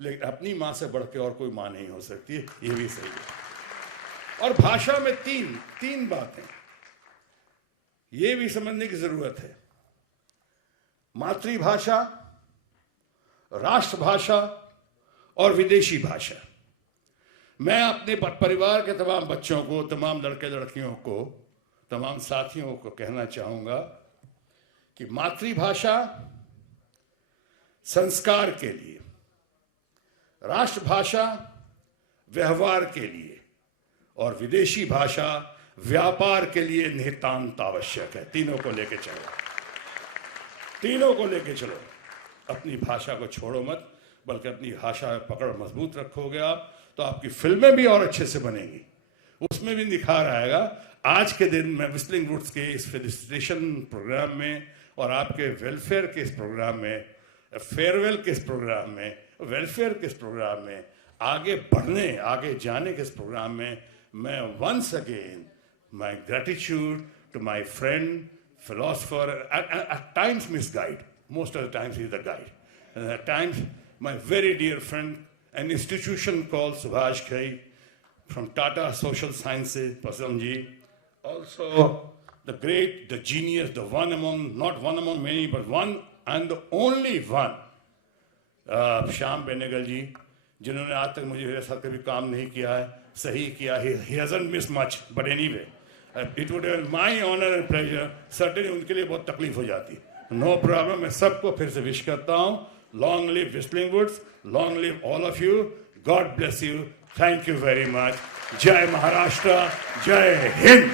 लेकिन अपनी माँ से बढ़ के और कोई माँ नहीं हो सकती है, ये भी सही है। और भाषा में तीन बातें ये भी समझने की जरूरत है। मातृभाषा, राष्ट्रभाषा और विदेशी भाषा। मैं अपने परिवार के तमाम बच्चों को, तमाम लड़के लड़कियों को, तमाम साथियों को कहना चाहूंगा कि मातृभाषा संस्कार के लिए, राष्ट्रभाषा व्यवहार के लिए, और विदेशी भाषा व्यापार के लिए नितांत आवश्यक है। तीनों को लेके चलो, तीनों को लेके चलो। अपनी भाषा को छोड़ो मत, बल्कि अपनी भाषा पकड़ मजबूत रखोगे आप, तो आपकी फिल्में भी और अच्छे से बनेंगी, उसमें भी निखार आएगा। आज के दिन मैं विस्लिंग रूट्स के इस फेलिसिटेशन प्रोग्राम में और आपके वेलफेयर के इस प्रोग्राम में, फेयरवेल के इस प्रोग्राम में, वेलफेयर के इस प्रोग्राम में, आगे बढ़ने, आगे जाने के इस प्रोग्राम में, मैं once again my gratitude to my friend philosopher, at times misguide, most of the times he's the guide, and at times my very dear friend, an institution called Subhash Ghai from Tata Social Sciences, Pasamji, also the great, the genius, the one among, not one among many, but one and the only one, Shyam Benegal ji, जिन्होंने आज तक मुझे मेरे साथ कभी काम नहीं किया है, सही किया. He hasn't missed much, but anyway, it would have been my honor and pleasure. Certainly उनके लिए बहुत तकलीफ हो जाती. No problem. मैं सबको फिर से विश करता हूँ. Long live Whistling Woods. Long live all of you. God bless you. Thank you very much. Jai Maharashtra. Jai Hind.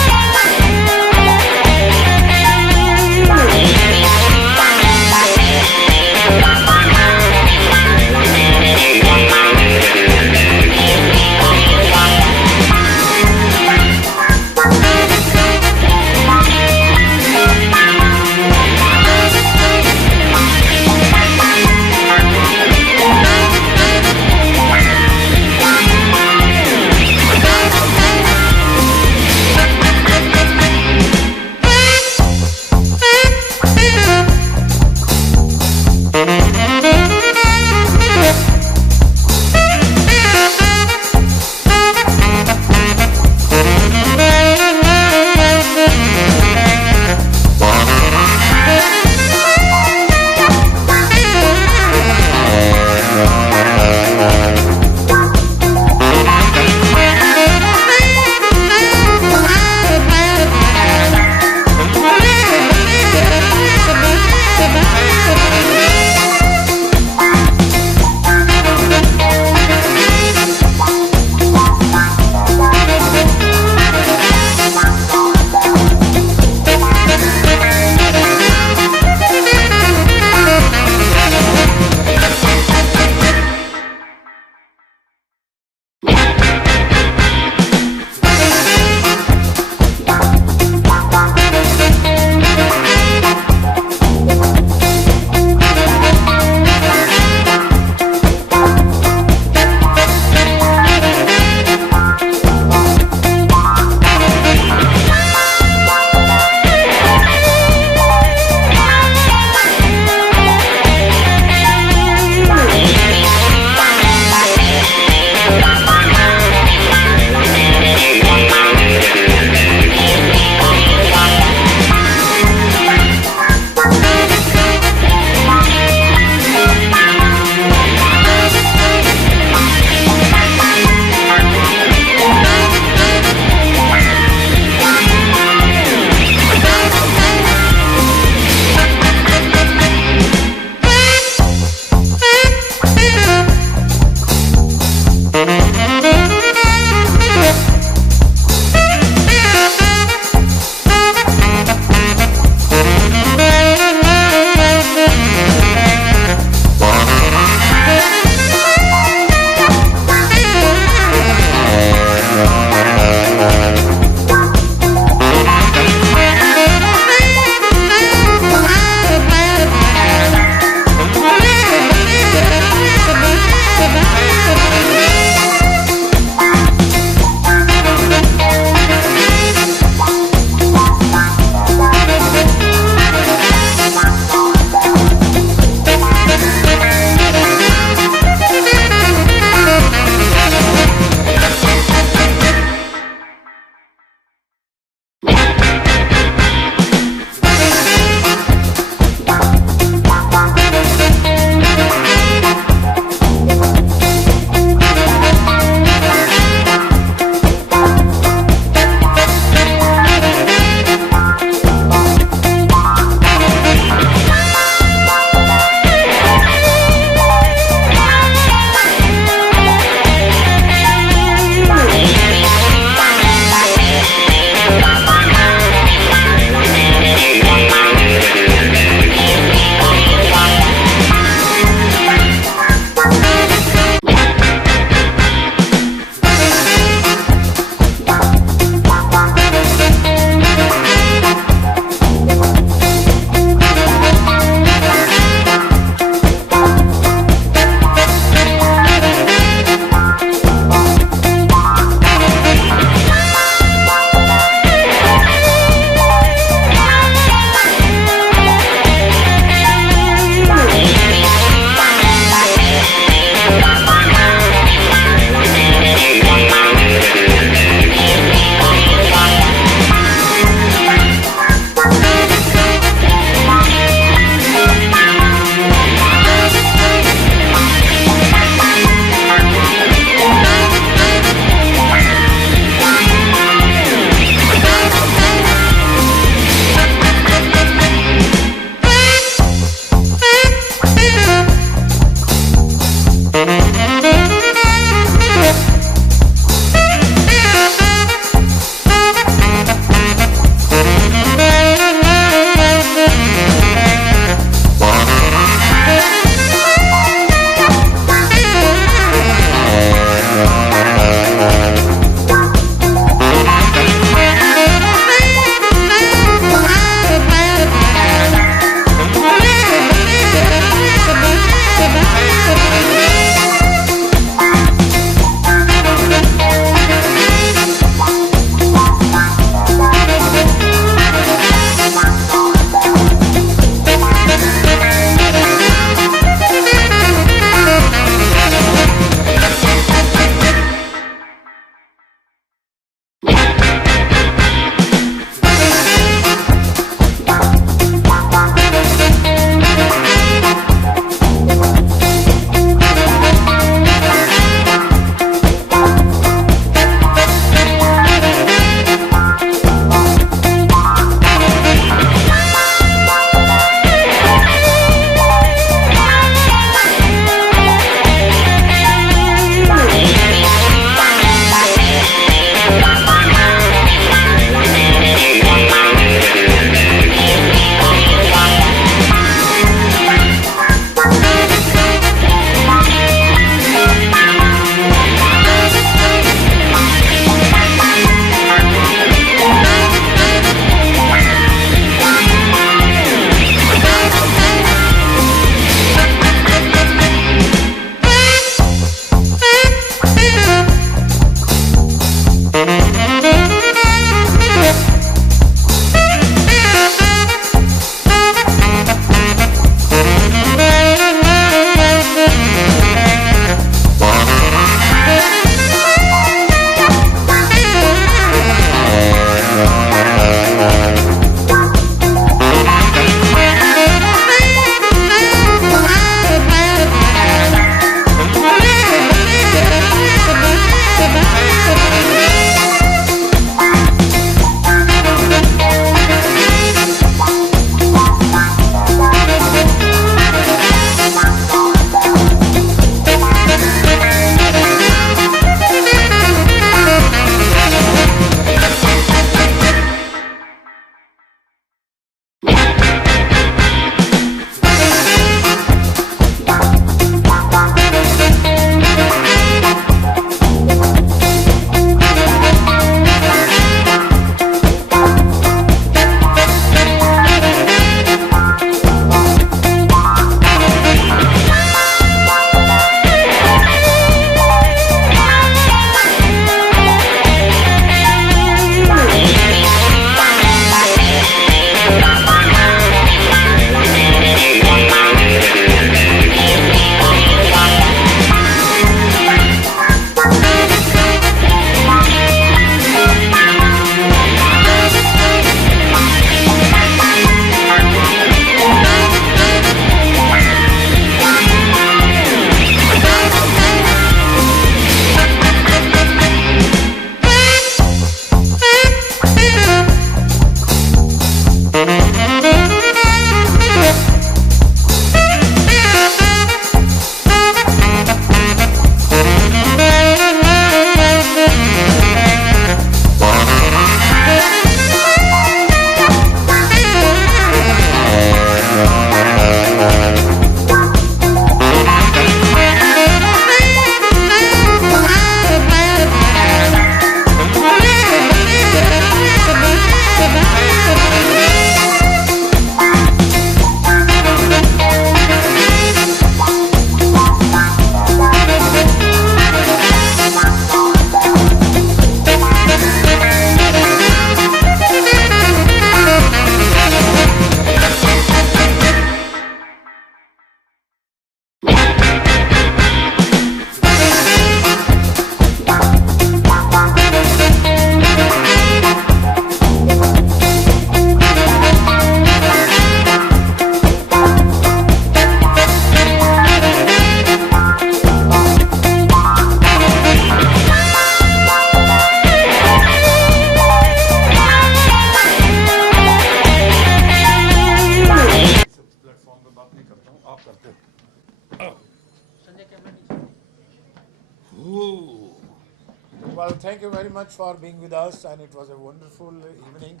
Well, thank you very much for being with us, and it was a wonderful evening.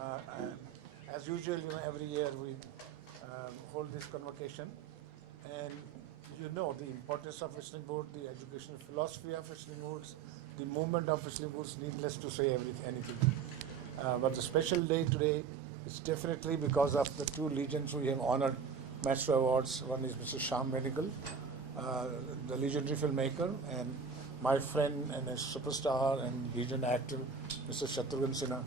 And as usual, every year we hold this convocation, and the importance of Whistling Woods, the educational philosophy of Whistling Woods, the movement of Whistling Woods. Needless to say, anything. But the special day today is definitely because of the two legends we have honored Maestro Awards. One is Mr. Shyam Benegal, the legendary filmmaker, and my friend and a superstar and legend actor, Mr. Shatrughan Sinha.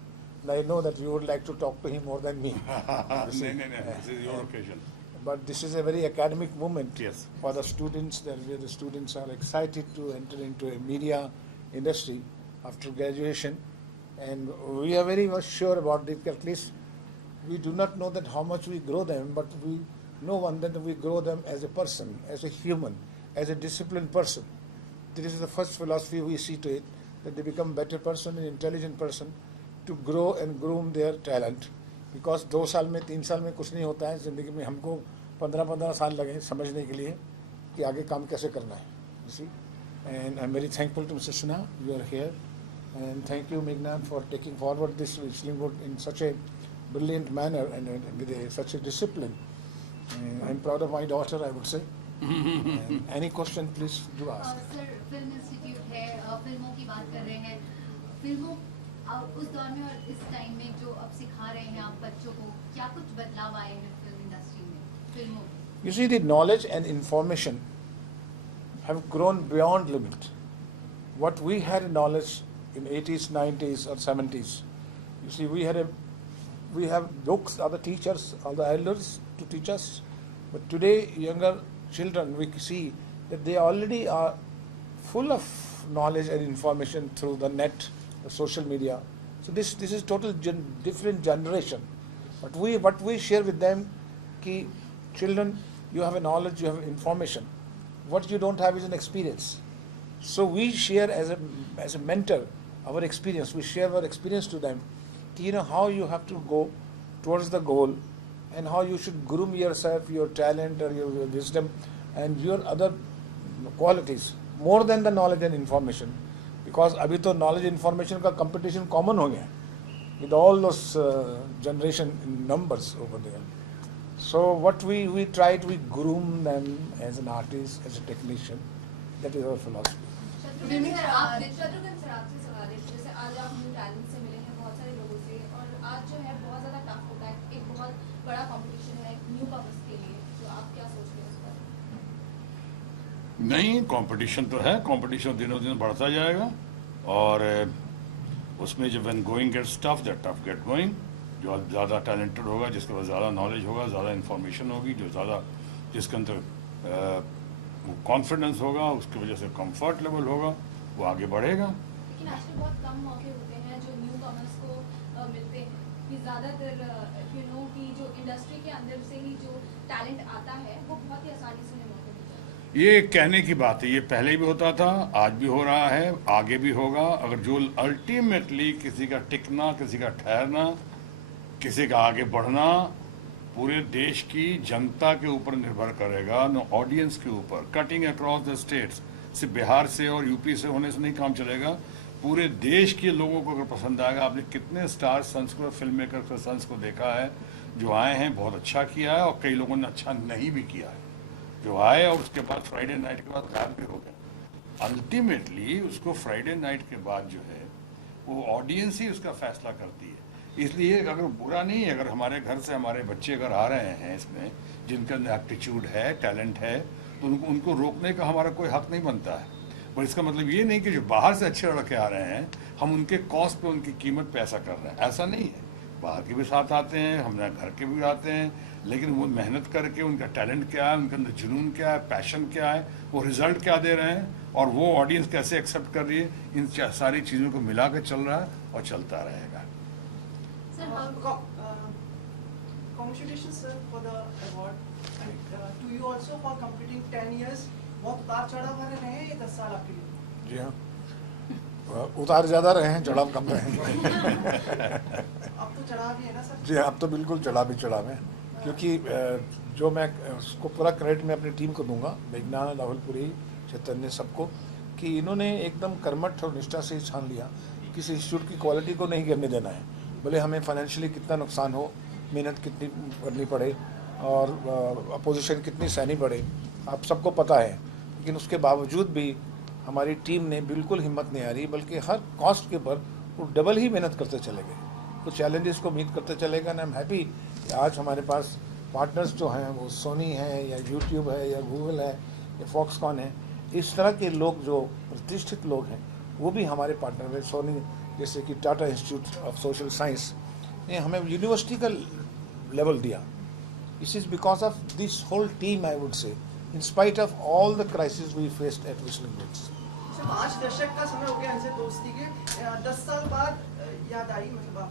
And I know that you would like to talk to him more than me. No, this is your occasion. But this is a very academic moment Yes. for the students, where the students are excited to enter into a media industry after graduation. And we are very much sure about it. At least we do not know that how much we grow them, but we know one that we grow them as a person, as a human, as a disciplined person. This is the first philosophy we see to it, that they become better person, an intelligent person, to grow and groom their talent. Because 2 साल में 3 साल में कुछ नहीं होता है ज़िंदगी में, हमको 15 साल लगे समझने के लिए कि आगे काम कैसे करना है. You see, and I'm very thankful to Mr. Sinha. You are here, and thank you, Meghna, for taking forward this Whistling Woods in such a brilliant manner and with such a discipline. I'm proud of my daughter, I would say. And any question, please do ask. Sir, film institute है, फिल्मों की बात कर रहे हैं. फिल्मों उस दौर में और इस टाइम में जो अब सिखा रहे हैं आप बच्चों को, क्या कुछ बदलाव आए हैं फिल्म इंडस्ट्री में, फिल्मों में? You see, the knowledge and information have grown beyond limit. What we had knowledge in 80s, 90s, or 70s, you see, we have books, other teachers, other elders to teach us. But today, younger children, we see that they already are full of knowledge and information through the net, the social media. So this is total different generation. But what we share with them, ki children, you have a knowledge, you have information. What you don't have is an experience. So we share as a mentor our experience. We share our experience to them. How you have to go towards the goal, and how you should groom yourself, your talent or your wisdom and your other qualities more than the knowledge and information. Because abhi to knowledge and information ka competition common ho gaya with all those generation in numbers over there. So what we tried, we groom them as an artist, as a technician. That is our philosophy. Shatrughan sir, आपसे सवाल है. जैसे आज आप न्यू टैलेंट से मिले हैं बहुत सारे लोगों से, और आज जो है बहुत ज़्यादा टफ होता है, एक बहुत बड़ा कंपटीशन है न्यू कमर्स के लिए. तो आप क्या सोच रहे हैं उस पर? नहीं, कंपटीशन तो है, कंपटीशन दिनों दिन बढ़ता जाएगा, और उसमें जब when going gets tough, that tough get going. जो ज़्यादा टैलेंटेड होगा, जिसके पास ज़्यादा नॉलेज होगा, ज़्यादा इन्फॉर्मेशन होगी, जो ज़्यादा जिसके अंदर कॉन्फिडेंस होगा, उसकी वजह से कंफर्ट लेवल होगा, वो आगे बढ़ेगा. लेकिन आजकल बहुत कम मौके होते हैं जो न्यू कमर्स को मिलते हैं. कि ज़्यादातर कि जो इंडस्ट्री के अंदर से ही जो टैलेंट आता है वो बहुत ही आसानी से उन्हें मौके मिल जाते हैं. ये कहने की बात है, ये पहले भी होता था, आज भी हो रहा है, आगे भी होगा. अगर जो अल्टीमेटली किसी का टिकना, किसी का ठहरना, किसी का आगे बढ़ना पूरे देश की जनता के ऊपर निर्भर करेगा, नो ऑडियंस के ऊपर. कटिंग अक्रॉस द स्टेट्स, सिर्फ बिहार से और यूपी से होने से नहीं काम चलेगा. पूरे देश के लोगों को अगर पसंद आएगा. आपने कितने star Sanskrit film maker sons को देखा है जो आए हैं, बहुत अच्छा किया है, और कई लोगों ने अच्छा नहीं भी किया है, जो आए और उसके बाद फ्राइडे नाइट के बाद गायब भी हो गए. अल्टीमेटली उसको फ्राइडे नाइट के बाद जो है वो ऑडियंस ही उसका फैसला करती है. इसलिए अगर बुरा नहीं है, अगर हमारे घर से हमारे बच्चे अगर आ रहे हैं इसमें, जिनके अंदर एप्टीट्यूड है, टैलेंट है, तो उनको रोकने का हमारा कोई हक नहीं बनता है. पर इसका मतलब ये नहीं कि जो बाहर से अच्छे लड़के आ रहे हैं हम उनके कॉस्ट पे, उनकी कीमत पे ऐसा कर रहे हैं. ऐसा नहीं है. बाहर के भी साथ आते हैं, हमारे घर के भी आते हैं, लेकिन वो मेहनत करके उनका टैलेंट क्या है, उनके अंदर जुनून क्या है, पैशन क्या है, वो रिजल्ट क्या दे रहे हैं, और वो ऑडियंस कैसे एक्सेप्ट कर रही है, इन सारी चीज़ों को मिला कर चल रहा है और चलता रहेगा. Congratulations, sir, for the award. And to you also for completing 10 years. बहुत उतार चढ़ाव भरे रहे हैं ये 10 साल आपके लिए. जी हाँ, उतार ज़्यादा रहे हैं, चढ़ाव कम रहे हैं. अब तो चढ़ाव ही है ना सर? जी, अब तो बिल्कुल चढ़ाव ही चढ़ाव है. क्योंकि जो मैं उसको पूरा क्रेडिट मैं अपनी टीम को दूंगा, मेघना, राहुल पुरी, चैतन्य, सबको, कि इन्होंने एकदम कर्मठ और निष्ठा से छान लिया किसी इंस्टीट्यूट की क्वालिटी को नहीं गिरने देना है, भले हमें फाइनेंशियली कितना नुकसान हो, मेहनत कितनी करनी पड़े और अपोजिशन कितनी सहनी पड़े, आप सबको पता है। लेकिन उसके बावजूद भी हमारी टीम ने बिल्कुल हिम्मत नहीं आ रही, बल्कि हर कॉस्ट के ऊपर वो डबल ही मेहनत करते चले गए, तो चैलेंजेस को मीट करते चले गए। आई एम हैप्पी कि आज हमारे पास पार्टनर्स जो हैं वो सोनी है या यूट्यूब है या गूगल है या फॉक्सकॉन है, इस तरह के लोग जो प्रतिष्ठित लोग हैं वो भी हमारे पार्टनर में। सोनी जैसे कि Tata institute of social science ने हमें यूनिवर्सिटी का लेवल दिया। This is because of this whole team, I would say, in spite of all the crises we faced at Whistling Woods. Sir 5 दशक का समय हो गया इनसे दोस्ती के, 10 साल बाद याद आई मतलब आप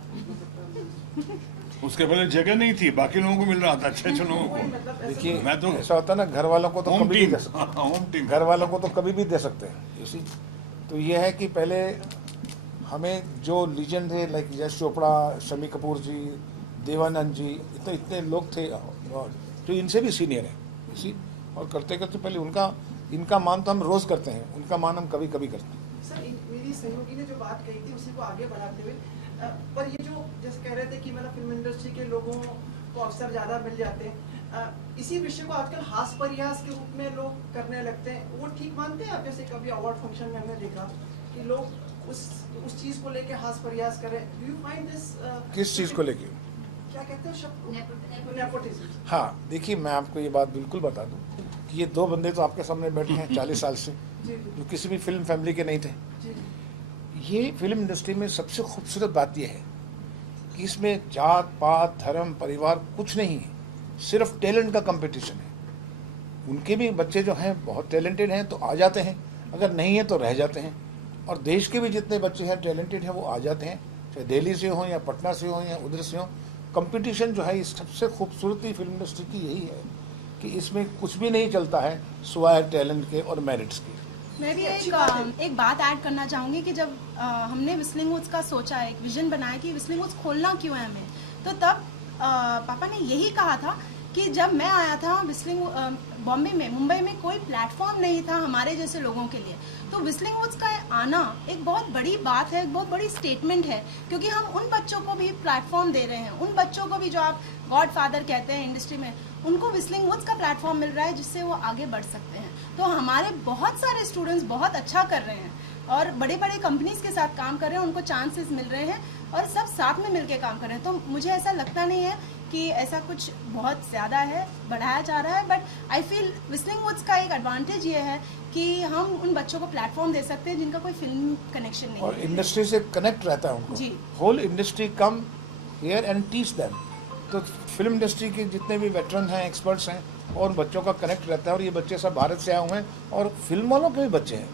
उसके पहले जगह नहीं थी, बाकी लोगों को मिल रहा था, अच्छे अच्छे लोगों को। मतलब देखिए मैं तो ऐसा होता है ना, घर वालों को तो होम कभी भी टीम, दे सकते होम टीम, हैं, घर वालों को तो कभी भी दे सकते हैं इसी। तो ये है कि पहले हमें जो लीजेंड थे लाइक यश चोपड़ा, शमी कपूर जी, देवानंद जी, इतने लोग थे जो इनसे भी सीनियर हैं इसी, और करते करते पहले इनका मान तो हम रोज़ करते हैं, उनका मान हम कभी कभी करते हैं। सर मेरी सहयोगी ने जो बात कही थी उसी को आगे बढ़ाते हुए, पर ये जो जैसे कह रहे थे कि मतलब फिल्म इंडस्ट्री के लोगों को अवसर ज़्यादा मिल जाते हैं, इसी विषय को आजकल हास परिहास के रूप में लोग करने लगते हैं, वो ठीक मानते हैं आप? जैसे कभी अवार्ड फंक्शन में हमने देखा कि लोग उस चीज़ को लेके हास परिहास करें। Do you find this? किस चीज़ को लेके? क्या कहते हैं शब्द? नेपोटिज्म। हाँ, देखिए मैं आपको ये बात बिल्कुल बता दूं कि ये दो बंदे तो आपके सामने बैठे हैं 40 साल से, जो किसी भी फिल्म फैमिली के नहीं थे। ये फिल्म इंडस्ट्री में सबसे खूबसूरत बात यह है कि इसमें जात पात धर्म परिवार कुछ नहीं है, सिर्फ टैलेंट का कंपटीशन है। उनके भी बच्चे जो हैं बहुत टैलेंटेड हैं तो आ जाते हैं, अगर नहीं है तो रह जाते हैं, और देश के भी जितने बच्चे हैं टैलेंटेड हैं वो आ जाते हैं, चाहे दिल्ली से हों या पटना से हों या उधर से हों। कंपटीशन जो है इस सबसे खूबसूरती फिल्म इंडस्ट्री की यही है कि इसमें कुछ भी नहीं चलता है सिवाय टैलेंट के और मेरिट्स के। मैं भी एक बात ऐड करना चाहूँगी कि जब हमने विस्लिंग वुड्स का सोचा, एक विजन बनाया कि विस्लिंग वुड्स खोलना क्यों है हमें, तो तब पापा ने यही कहा था कि जब मैं आया था विस्लिंग बॉम्बे में, मुंबई में कोई प्लेटफॉर्म नहीं था हमारे जैसे लोगों के लिए, तो विस्लिंग वुड्स का आना एक बहुत बड़ी बात है, एक बहुत बड़ी स्टेटमेंट है, क्योंकि हम उन बच्चों को भी प्लेटफॉर्म दे रहे हैं, उन बच्चों को भी जो आप गॉड फादर कहते हैं इंडस्ट्री में, उनको विस्लिंग वुड्स का प्लेटफॉर्म मिल रहा है जिससे वो आगे बढ़ सकते हैं। तो हमारे बहुत सारे स्टूडेंट्स बहुत अच्छा कर रहे हैं और बड़े बड़े कंपनीज के साथ काम कर रहे हैं, उनको चांसेस मिल रहे हैं और सब साथ में मिलकर काम कर रहे हैं। तो मुझे ऐसा लगता नहीं है कि ऐसा कुछ बहुत ज़्यादा है, बढ़ाया जा रहा है, but I feel Whistling Woods का एक एडवांटेज ये है कि हम उन बच्चों को प्लेटफॉर्म दे सकते हैं जिनका कोई फिल्म कनेक्शन नहीं और है, इंडस्ट्री से कनेक्ट रहता है उनको। जी। Whole industry come here and teach them. तो फिल्म इंडस्ट्री के जितने भी वेटरन हैं, एक्सपर्ट्स हैं, और उन बच्चों का कनेक्ट रहता है, और ये बच्चे सब भारत से आए हुए हैं और फिल्म वालों के भी बच्चे हैं।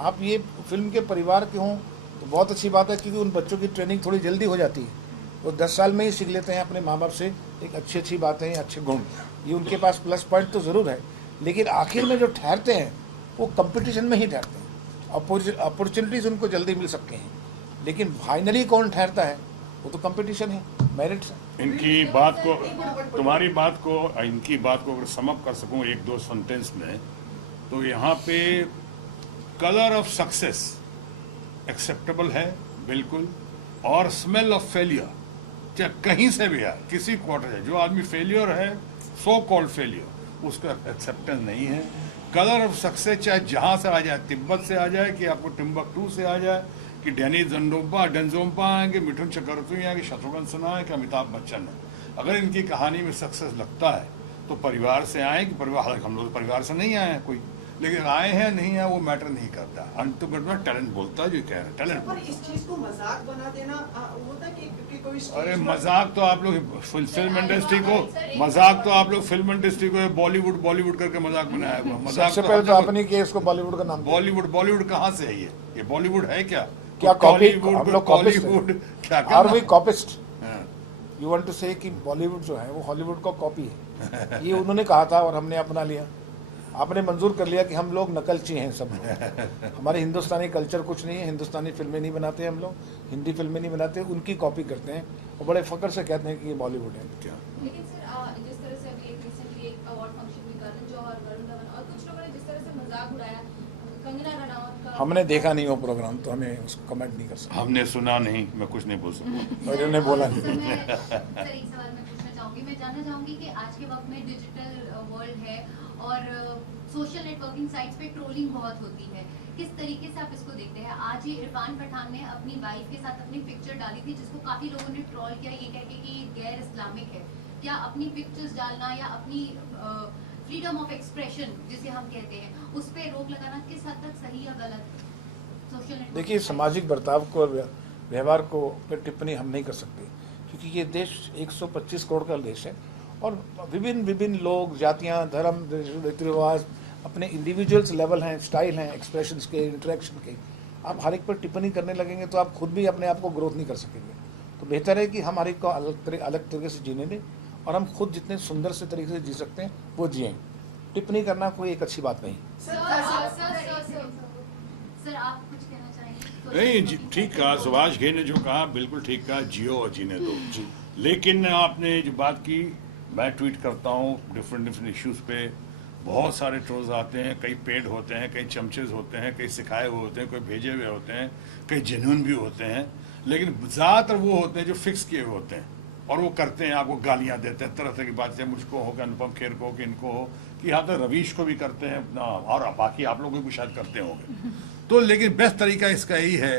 आप ये फिल्म के परिवार के हों तो बहुत अच्छी बात है, क्योंकि उन बच्चों की ट्रेनिंग थोड़ी जल्दी हो जाती है, वो 10 साल में ही सीख लेते हैं अपने माँ बाप से एक अच्छी बातें, अच्छे गुण। ये उनके पास प्लस पॉइंट तो ज़रूर है, लेकिन आखिर में जो ठहरते हैं वो कंपटीशन में ही ठहरते हैं। अपॉर्चुनिटीज़ उनको जल्दी मिल सकते हैं, लेकिन फाइनली कौन ठहरता है वो तो कंपटीशन है, मेरिट्स है। इनकी बात को, तुम्हारी बात को, इनकी बात को अगर समअप कर सकूं एक दो सेंटेंस में, तो यहाँ पे कलर ऑफ सक्सेस एक्सेप्टेबल है बिल्कुल, और स्मेल ऑफ फेलियर चाहे कहीं से भी है, किसी क्वार्टर है, जो आदमी फेलियर है, सो कॉल्ड फेलियर, उसका एक्सेप्टेंस नहीं है। कलर ऑफ सक्सेस चाहे जहाँ से आ जाए, तिब्बत से आ जाए कि आपको टिम्बकटू से आ जाए, कि डेनिस डेंजोम्पा आए, कि मिथुन चक्रवर्ती आए, कि शत्रुघ्न सिन्हा है, कि अमिताभ बच्चन है। अगर इनकी कहानी में सक्सेस लगता है तो परिवार से आए, कि परिवार, हालांकि हम लोग परिवार से नहीं आए हैं कोई, लेकिन आए हैं नहीं है वो मैटर नहीं करता। अंततः टैलेंट बोलता है, जो कह रहे हैं टैलेंट। पर इस चीज को मजाक बना देना होता है कि कोई अरे मजाक तो आप लोग फिल्म इंडस्ट्री को, मजाक तो आप लोग फिल्म इंडस्ट्री को बॉलीवुड करके मजाक बनाया हुआ। मजाक सबसे पहले तो आपने किया इसको बॉलीवुड का नाम। बॉलीवुड कहाँ से है ये बॉलीवुड है क्या? क्या कॉपी? हम लोग कॉलीवुड क्या? Are we copyist? You want to say कि बॉलीवुड जो है वो हॉलीवुड का कॉपी है, ये उन्होंने कहा था और हमने अपना लिया। आपने मंजूर कर लिया कि हम लोग नकलची हैं सब लोग। हमारे हिंदुस्तानी कल्चर कुछ नहीं है, हिंदुस्तानी फिल्में नहीं बनाते हम लोग, हिंदी फिल्में नहीं बनाते, उनकी कॉपी करते हैं और बड़े फक्र से कहते हैं कि ये बॉलीवुड है। क्या लेकिन सर जिस तरह से अभी एक रिसेंटली एक अवार्ड फंक्शन में करण जौहर, वरुण धवन और कुछ लोगों ने जिस तरह से मजाक उड़ाया कंगना रनावत का, हमने देखा नहीं वो प्रोग्राम, तो हमें उसको कमेंट नहीं कर सकते। हमने सुना नहीं, मैं कुछ नहीं बोल सकता। और उन्होंने बोला नहीं। सर एक सवाल मैं पूछना चाहूँगी, मैं जानना चाहूँगी कि आज के वक्त में डिजिटल वर्ल्ड है और सोशल नेटवर्किंग साइट्स पे ट्रोलिंग बहुत होती है, किस तरीके से आप इसको देखते हैं? आज ही इरफान पठान ने अपनी वाइफ के साथ अपनी पिक्चर डाली थी जिसको काफ़ी लोगों ने ट्रोल किया ये कह के कि ये गैर इस्लामिक है। क्या अपनी पिक्चर्स डालना या अपनी फ्रीडम ऑफ एक्सप्रेशन जिसे हम कहते हैं उस पर रोक लगाना किस हद तक सही या गलत? सोशल नेटवर्क देखिए, सामाजिक बर्ताव को, व्यवहार को पर टिप्पणी हम नहीं कर सकते, क्योंकि ये देश 125 करोड़ का देश है और विभिन्न लोग, जातियाँ, धर्म, रीति रिवाज, अपने इंडिविजुअल्स लेवल हैं, स्टाइल हैं, एक्सप्रेशंस के, इंटरेक्शन के। आप हर एक पर टिप्पणी करने लगेंगे तो आप खुद भी अपने आप को ग्रोथ नहीं कर सकेंगे। तो बेहतर है कि हम हर एक को अलग तरीके से जीने दें और हम खुद जितने सुंदर से तरीके से जी सकते हैं वो जिएं। टिप्पणी करना कोई एक अच्छी बात नहीं। सर आप कुछ कहना चाहेंगे? नहीं, ठीक कहा सुभाष घई ने, जो कहा बिल्कुल ठीक कहा, जियो और जीने दो। लेकिन आपने जो बात की, मैं ट्वीट करता हूँ डिफरेंट इश्यूज पे, बहुत सारे ट्रोल्स आते हैं, कई पेड होते हैं, कई चमचेज होते हैं, कई सिखाए हुए होते हैं, कोई भेजे हुए होते हैं, कई जेन्युइन भी होते हैं, लेकिन ज़्यादातर वो होते हैं जो फिक्स किए हुए होते हैं और वो करते हैं, आपको गालियाँ देते हैं, तरह तरह की बातें, मुझको हो कि अनुपम खेर को, कि इनको हो, कि यहाँ तक रवीश को भी करते हैं और बाकी आप लोगों को भी शायद करते होंगे। तो लेकिन बेस्ट तरीका इसका यही है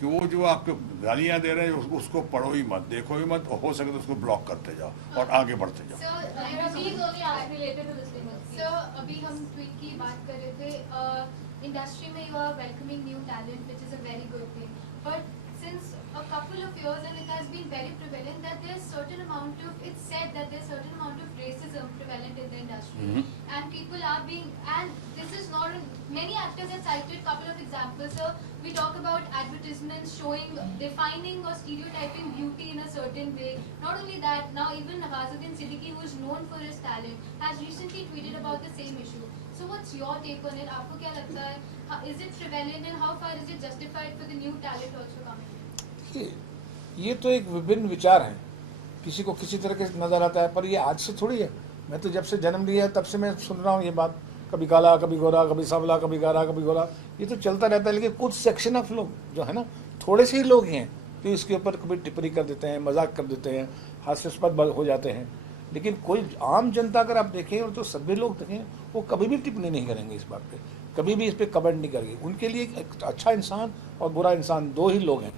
कि वो जो आपको गालियाँ दे रहे हैं उसको पढ़ो ही मत, देखो ही मत, हो सके तो उसको ब्लॉक करते जाओ और आगे बढ़ते जाओ। सर अभी हम ट्वीट की बात कर रहे थे, इंडस्ट्री में you are welcoming new talent which is a very good thing, but since a couple of years and it has been very prevalent that there's certain amount of, it's said that there's certain amount of racism prevalent in the industry, and people are being, and this is not, many actors have cited couple of examples. So we talk about advertisements showing, defining or stereotyping beauty in a certain way. Not only that, now even Nawazuddin Siddiqui, who is known for his talent, has recently tweeted about the same issue. So what's your take on it? आपको क्या लगता है? Is it prevalent and how far is it justified for the new talent also coming in? ये तो एक विभिन्न विचार हैं, किसी को किसी तरह के नज़र आता है, पर ये आज से थोड़ी है। मैं तो जब से जन्म लिया तब से मैं सुन रहा हूँ ये बात, कभी काला, कभी गोरा, कभी सांवला, कभी गारा, कभी गोरा, ये तो चलता रहता है। लेकिन कुछ सेक्शन ऑफ लोग जो है ना, थोड़े से ही लोग हैं तो इसके ऊपर कभी टिप्पणी कर देते हैं, मजाक कर देते हैं, हास्यास्पद हो जाते हैं। लेकिन कोई आम जनता अगर आप देखें और तो सभी लोग देखें, वो कभी भी टिप्पणी नहीं करेंगे इस बात पे, कभी भी इस पर कमेंट नहीं करेंगे। उनके लिए एक अच्छा इंसान और बुरा इंसान दो ही लोग हैं,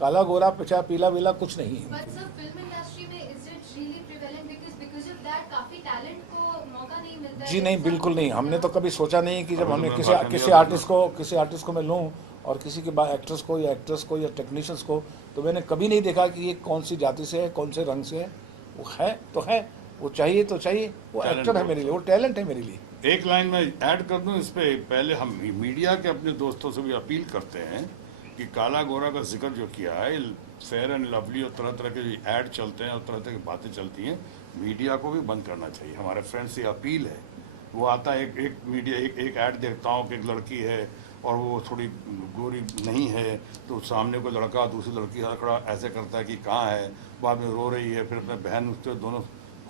काला गोरा, पिछा पीला वीला कुछ नहीं है। But sir, film industry में is it really prevalent because of that काफी talent को मौका नहीं मिलता है? जी नहीं, बिल्कुल नहीं। हमने तो कभी सोचा नहीं कि जब हमें किसी आर्टिस्ट को मैं लूँ और किसी के एक्ट्रेस को या एक्ट्रेस को या टेक्नीशियंस को, तो मैंने कभी नहीं देखा कि ये कौन सी जाति से है, कौन से रंग से है। वो है तो है, वो चाहिए तो चाहिए, वो एक्टर है मेरे लिए, वो टैलेंट है मेरे लिए। एक लाइन में ऐड कर दूं इस पे, पहले हम मीडिया के अपने दोस्तों से भी अपील करते हैं कि काला गोरा का जिक्र जो किया है, फेयर एंड लवली और तरह तरह के ऐड चलते हैं और तरह तरह की बातें चलती हैं, मीडिया को भी बंद करना चाहिए। हमारे फ्रेंड्स से अपील है, वो आता है एक मीडिया एक ऐड देखता हूँ कि एक लड़की है और वो थोड़ी गोरी नहीं है, तो सामने कोई लड़का दूसरी लड़की खड़ा ऐसे करता है कि कहाँ है, बाद में रो रही है, फिर अपने बहन उसके दोनों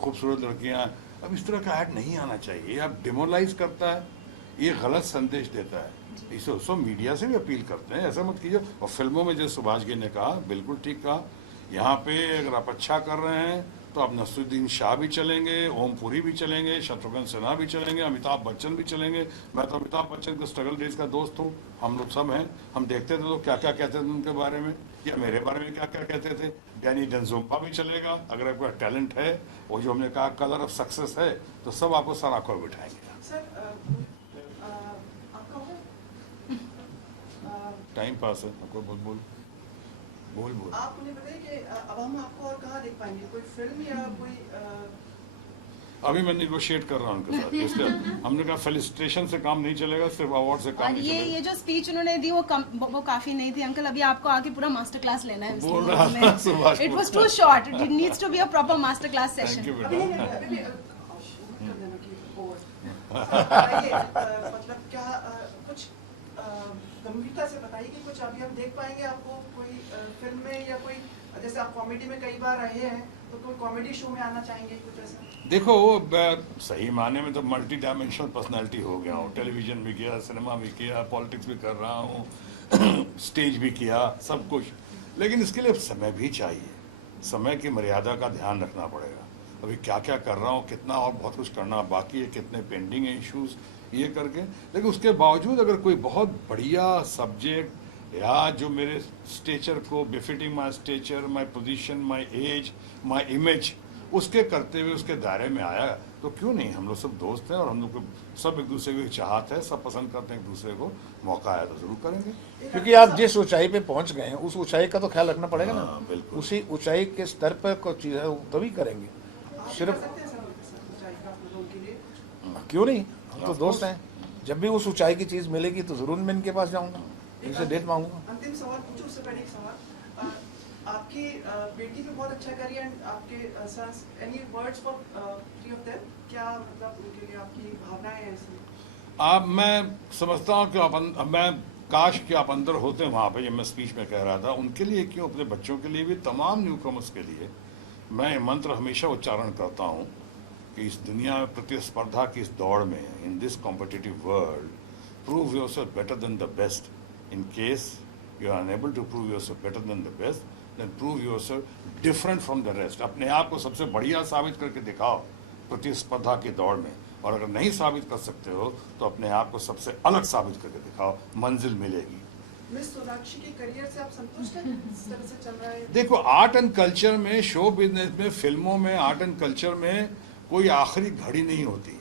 खूबसूरत लड़कियाँ। अब इस तरह का ऐड नहीं आना चाहिए, अब डिमोरलाइज करता है, ये गलत संदेश देता है। इसे उसको मीडिया से भी अपील करते हैं, ऐसा मत कीजिए। और फिल्मों में जैसे सुभाष जी ने कहा, बिल्कुल ठीक कहा, यहाँ पे अगर आप अच्छा कर रहे हैं तो आप नसरुद्दीन शाह भी चलेंगे, ओम पुरी भी चलेंगे, शत्रुघ्न सिन्हा भी चलेंगे, अमिताभ बच्चन भी चलेंगे। मैं तो अमिताभ बच्चन के स्ट्रगल डेज का दोस्त हूँ, हम लोग सब हैं। हम देखते थे तो क्या क्या कहते थे उनके बारे में, या मेरे बारे में क्या क्या कहते थे। यानी डेंजोम्पा भी चलेगा, अगर आपका टैलेंट है, वो जो हमने कहा कलर ऑफ सक्सेस है, तो सब आपको सर आंखों में बिठाएंगे। टाइम पास है, आपको बोल आप मुझे बताइए कि अब हम आपको और कहाँ देख पाएंगे, कोई फिल्म या कोई अभी मैं निगोशिएट कर रहा हूँ उनके साथ, इसलिए हमने कहा फेलिसिटेशन से काम नहीं चलेगा, सिर्फ अवार्ड से काम नहीं चलेगा। ये जो स्पीच उन्होंने दी वो काफी नहीं थी अंकल, अभी आपको आके पूरा मास्टर क्लास लेना है। बोल रहा था Subhash, it was too short, it needs to be a proper master class session. Thank you मतलब क्या कुछ गंभीरता से बताइए कि कुछ अभी हम देख पाएंगे आपको कोई फिल्म में, या कोई जैसे आप कॉमेडी में कई बार रहे हैं, तो कोई कॉमेडी शो में आना चाहेंगे कुछ ऐसा? देखो वो सही मायने में तो मल्टी डायमेंशनल पर्सनैलिटी हो गया हूँ। टेलीविजन भी किया, सिनेमा भी किया, पॉलिटिक्स भी कर रहा हूँ, स्टेज भी किया, सब कुछ। लेकिन इसके लिए समय भी चाहिए, समय की मर्यादा का ध्यान रखना पड़ेगा। अभी क्या क्या कर रहा हूँ, कितना और बहुत कुछ करना बाकी है, कितने पेंडिंग है इश्यूज ये करके। लेकिन उसके बावजूद अगर कोई बहुत बढ़िया सब्जेक्ट या जो मेरे स्टेचर को befitting my stature, my position, my age, my image, उसके करते हुए उसके दायरे में आया तो क्यों नहीं। हम लोग सब दोस्त हैं और हम लोग को सब एक दूसरे की चाहत है, सब पसंद करते हैं एक दूसरे को। मौका आया तो जरूर करेंगे। क्योंकि आप जिस ऊंचाई पे पहुंच गए हैं उस ऊंचाई का तो ख्याल रखना पड़ेगा ना। बिल्कुल। उसी ऊंचाई के स्तर पर कोई चीज़ है वो तभी करेंगे। आप सिर्फ कर सकते हैं सर ऊंचाई का आप लोगों के लिए? क्यों नहीं, हम तो दोस्त हैं। जब भी उस ऊंचाई की चीज़ मिलेगी तो ज़रूर मैं इनके पास जाऊँगा, इनसे डेट मांगूंगा। अंतिम सवाल पूछो उससे पहले एक सवाल। आपकी बेटी पे बहुत अच्छा करिए एंड आपके sons, any words for three of them? क्या मतलब उनके लिए आपकी भावनाएं हैं इसमें? आप मैं समझता हूँ कि मैं काश कि आप अंदर होते वहाँ पे जब मैं स्पीच में कह रहा था। उनके लिए क्यों, अपने बच्चों के लिए भी, तमाम न्यू कमर्स के लिए मैं मंत्र हमेशा उच्चारण करता हूँ कि इस दुनिया में प्रतिस्पर्धा की इस दौड़ में, in this competitive world, prove yourself better than the best. In case you are unable to prove yourself better than the best, then prove yourself different from the rest. अपने आप को सबसे बढ़िया साबित करके दिखाओ प्रतिस्पर्धा की दौड़ में। और अगर नहीं साबित कर सकते हो तो अपने आप को सबसे अलग साबित करके दिखाओ, मंजिल मिलेगी। मिस सोनाक्षी के करियर से आप संतुष्ट हैं जिस तरह से चल रहा है? देखो, आर्ट एंड कल्चर में, शो बिजनेस में, फिल्मों में, आर्ट एंड कल्चर में कोई आखिरी घड़ी नहीं होती।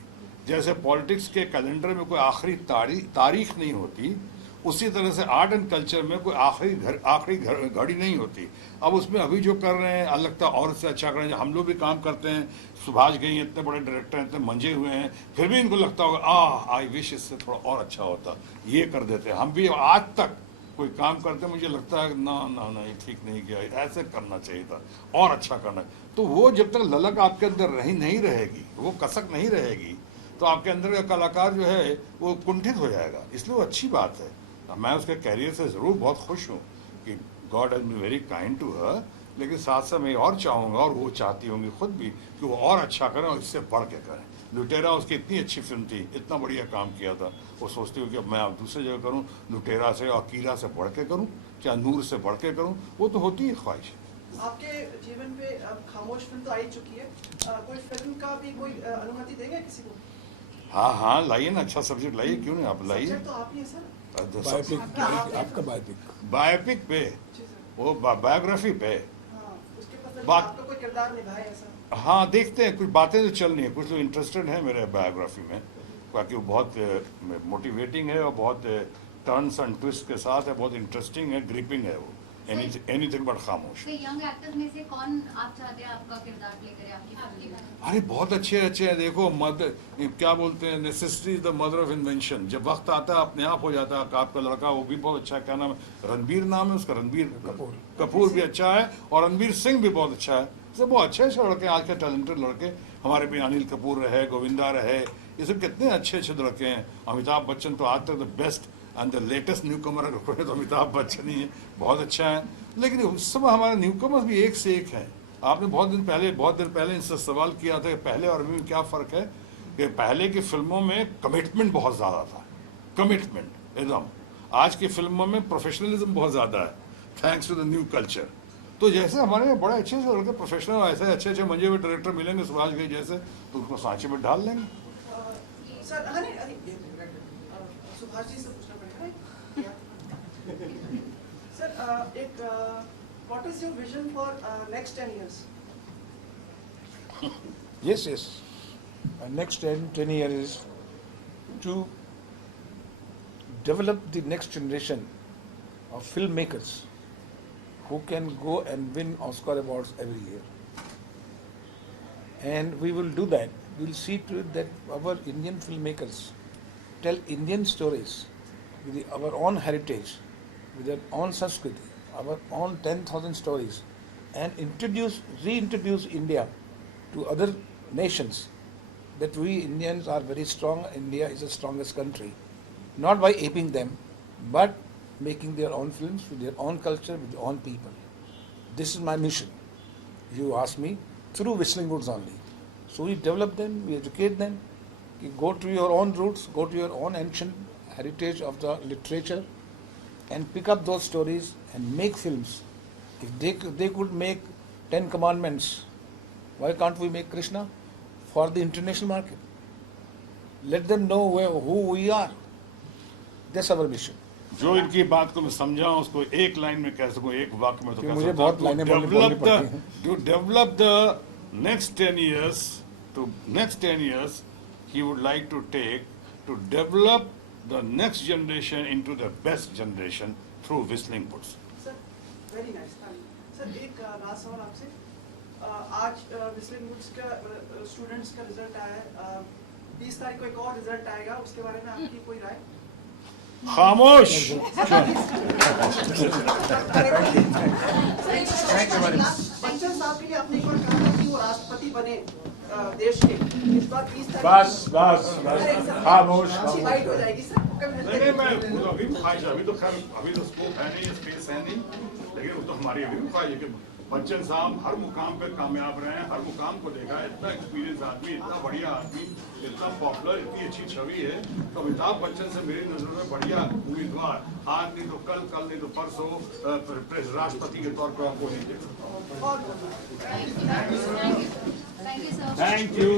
जैसे पॉलिटिक्स के कैलेंडर में कोई आखिरी तारीख नहीं होती, उसी तरह से आर्ट एंड कल्चर में कोई आखिरी घड़ी नहीं होती। अब उसमें अभी जो कर रहे हैं लगता है और से अच्छा कर रहे हैं। हम लोग भी काम करते हैं, सुभाष घई इतने बड़े डायरेक्टर हैं, इतने मंजे हुए हैं, फिर भी इनको लगता होगा आई विश इससे थोड़ा और अच्छा होता, ये कर देते। हम भी आज तक कोई काम करते मुझे लगता है ना ना ना ये ठीक नहीं किया, ऐसे करना चाहिए था, और अच्छा करना। तो वो जब तक ललक आपके अंदर नहीं रहेगी, वो कसक नहीं रहेगी, तो आपके अंदर का कलाकार जो है वो कुंठित हो जाएगा। इसलिए वो अच्छी बात है। मैं उसके कैरियर से ज़रूर बहुत खुश हूँ कि God has been very kind to her. लेकिन साथ साथ मैं और चाहूँगा, और वो चाहती होंगी खुद भी, कि वो और अच्छा करें और इससे बढ़ के करें। लुटेरा उसकी इतनी अच्छी फिल्म थी, इतना बढ़िया काम किया था, वो सोचती हूँ कि अब मैं अब दूसरी जगह करूँ, लुटेरा से और कीरा से बढ़ के करूँ, क्या नूर से बढ़ के करूँ, वो तो होती है ख्वाहिश। आपके जीवन पे अब खामोश फिल्म तो आई चुकी है, कोई फिल्म का भी कोई अनुमति देंगे किसी को? हाँ हाँ, लाइए ना, अच्छा सब्जेक्ट लाइए, क्यों नहीं, आप लाइए। सब्जेक्ट तो आप ही है सर। आपका बायोपिक पे, जी सर। वो बायोग्राफी पे हाँ, उसके बाद बात- आपका कोई किरदार निभाए ऐसा? हाँ, देखते हैं, कुछ बातें तो चल रही हैं, कुछ लोग इंटरेस्टेड हैं मेरे बायोग्राफी में, बाकी वो बहुत मोटिवेटिंग है और बहुत टर्न्स एंड ट्विस्ट के साथ है, बहुत इंटरेस्टिंग है, ग्रिपिंग है वो, एनीथिंग बट खामोश। तो यंग एक्टर्स में से कौन आप चाहते हैं आपका किरदार प्ले करे आपकी फिल्म में? अरे बहुत अच्छे अच्छे हैं। देखो, क्या बोलते हैं, necessity is the mother of invention. जब वक्त आता है अपने आप हो जाता है। आपका लड़का वो भी बहुत अच्छा है, क्या नाम है, रणबीर नाम है उसका, रणबीर कपूर भी अच्छा है, और रणबीर सिंह भी बहुत अच्छा है। सब बहुत अच्छे अच्छे लड़के, आज के टैलेंटेड लड़के हमारे भी, अनिल कपूर रहे, गोविंदा रहे, ये सब कितने अच्छे अच्छे लड़के हैं। अमिताभ बच्चन तो आज तक the best and the latest new comer अगर तो अमिताभ बच्चन ही है, बहुत अच्छा है। लेकिन उस समय हमारे न्यू कमर्स भी एक से एक हैं। आपने बहुत दिन पहले इनसे सवाल किया था कि पहले और अभी में क्या फ़र्क है, कि पहले की फिल्मों में कमिटमेंट बहुत ज़्यादा था, कमिटमेंट एकदम। आज की फिल्मों में प्रोफेशनलिज्म बहुत ज़्यादा है, thanks to the new culture. तो जैसे हमारे यहाँ बड़े अच्छे से लड़के प्रोफेशनल, ऐसे अच्छे अच्छे मंजे हुए डायरेक्टर मिलेंगे सुभाष घई जैसे, तो उनको सांचे में डाल लेंगे। सर सुभाष जी से पूछना पड़ेगा सर, एक what is your vision for next 10 years? Yes. Next 10 years is to develop the next generation of filmmakers who can go and win Oscar awards every year. And we will do that. We will see to it that our Indian filmmakers tell Indian stories with our own heritage, with our own Sanskriti, our own 10,000 stories, and reintroduce India to other nations, that we Indians are very strong. India is the strongest country, not by aping them, but making their own films with their own culture, with their own people. This is my mission. You ask me, through Whistling Woods only. So we develop them, we educate them. You go to your own roots, go to your own ancient heritage of the literature, and pick up those stories and make films. If they could make 10 Commandments, why can't we make Krishna for the international market? Let them know who we are. That's our mission. जो इनकी बात को मैं समझाऊं उसको एक लाइन में कह सकूं, एक वाक्य में तो कह मुझे बहुत लाइनें बोलनी पड़ती हैं। To develop the next 10 years, he would like to take to develop the next generation into the best generation through Whistling Woods. Sir very nice. Sir एक लास्ट सवाल आपसे, आज विस्लिंग वुड्स का स्टूडेंट्स का रिजल्ट आया है, 20 तारीख को एक और रिजल्ट आएगा, उसके बारे में आपकी कोई राय? खामोश। बच्चन साहब के लिए आपने एक बार कहा था कि वो राष्ट्रपति बने देश के, इस बार 20 तारीख बस खामोश। अच्छी बाइट हो जाएगी सर। नहीं मैं अभी तो खैर अभी तो स्कोप है नहीं, स्पेस है नहीं, लेकिन वो तो हमारी अभी भी ख्वाहिश है कि बच्चन साहब हर मुकाम पे कामयाब रहे हैं, हर मुकाम को देखा है, इतना एक्सपीरियंस आदमी, इतना बढ़िया आदमी, इतना पॉपुलर, इतनी अच्छी छवि है। तो अमिताभ बच्चन से मेरी नजर में बढ़िया उम्मीदवार आज नहीं तो कल, कल नहीं तो परसों राष्ट्रपति के तौर पर आपको नहीं देख सकता। Thank you, sir. Thank you.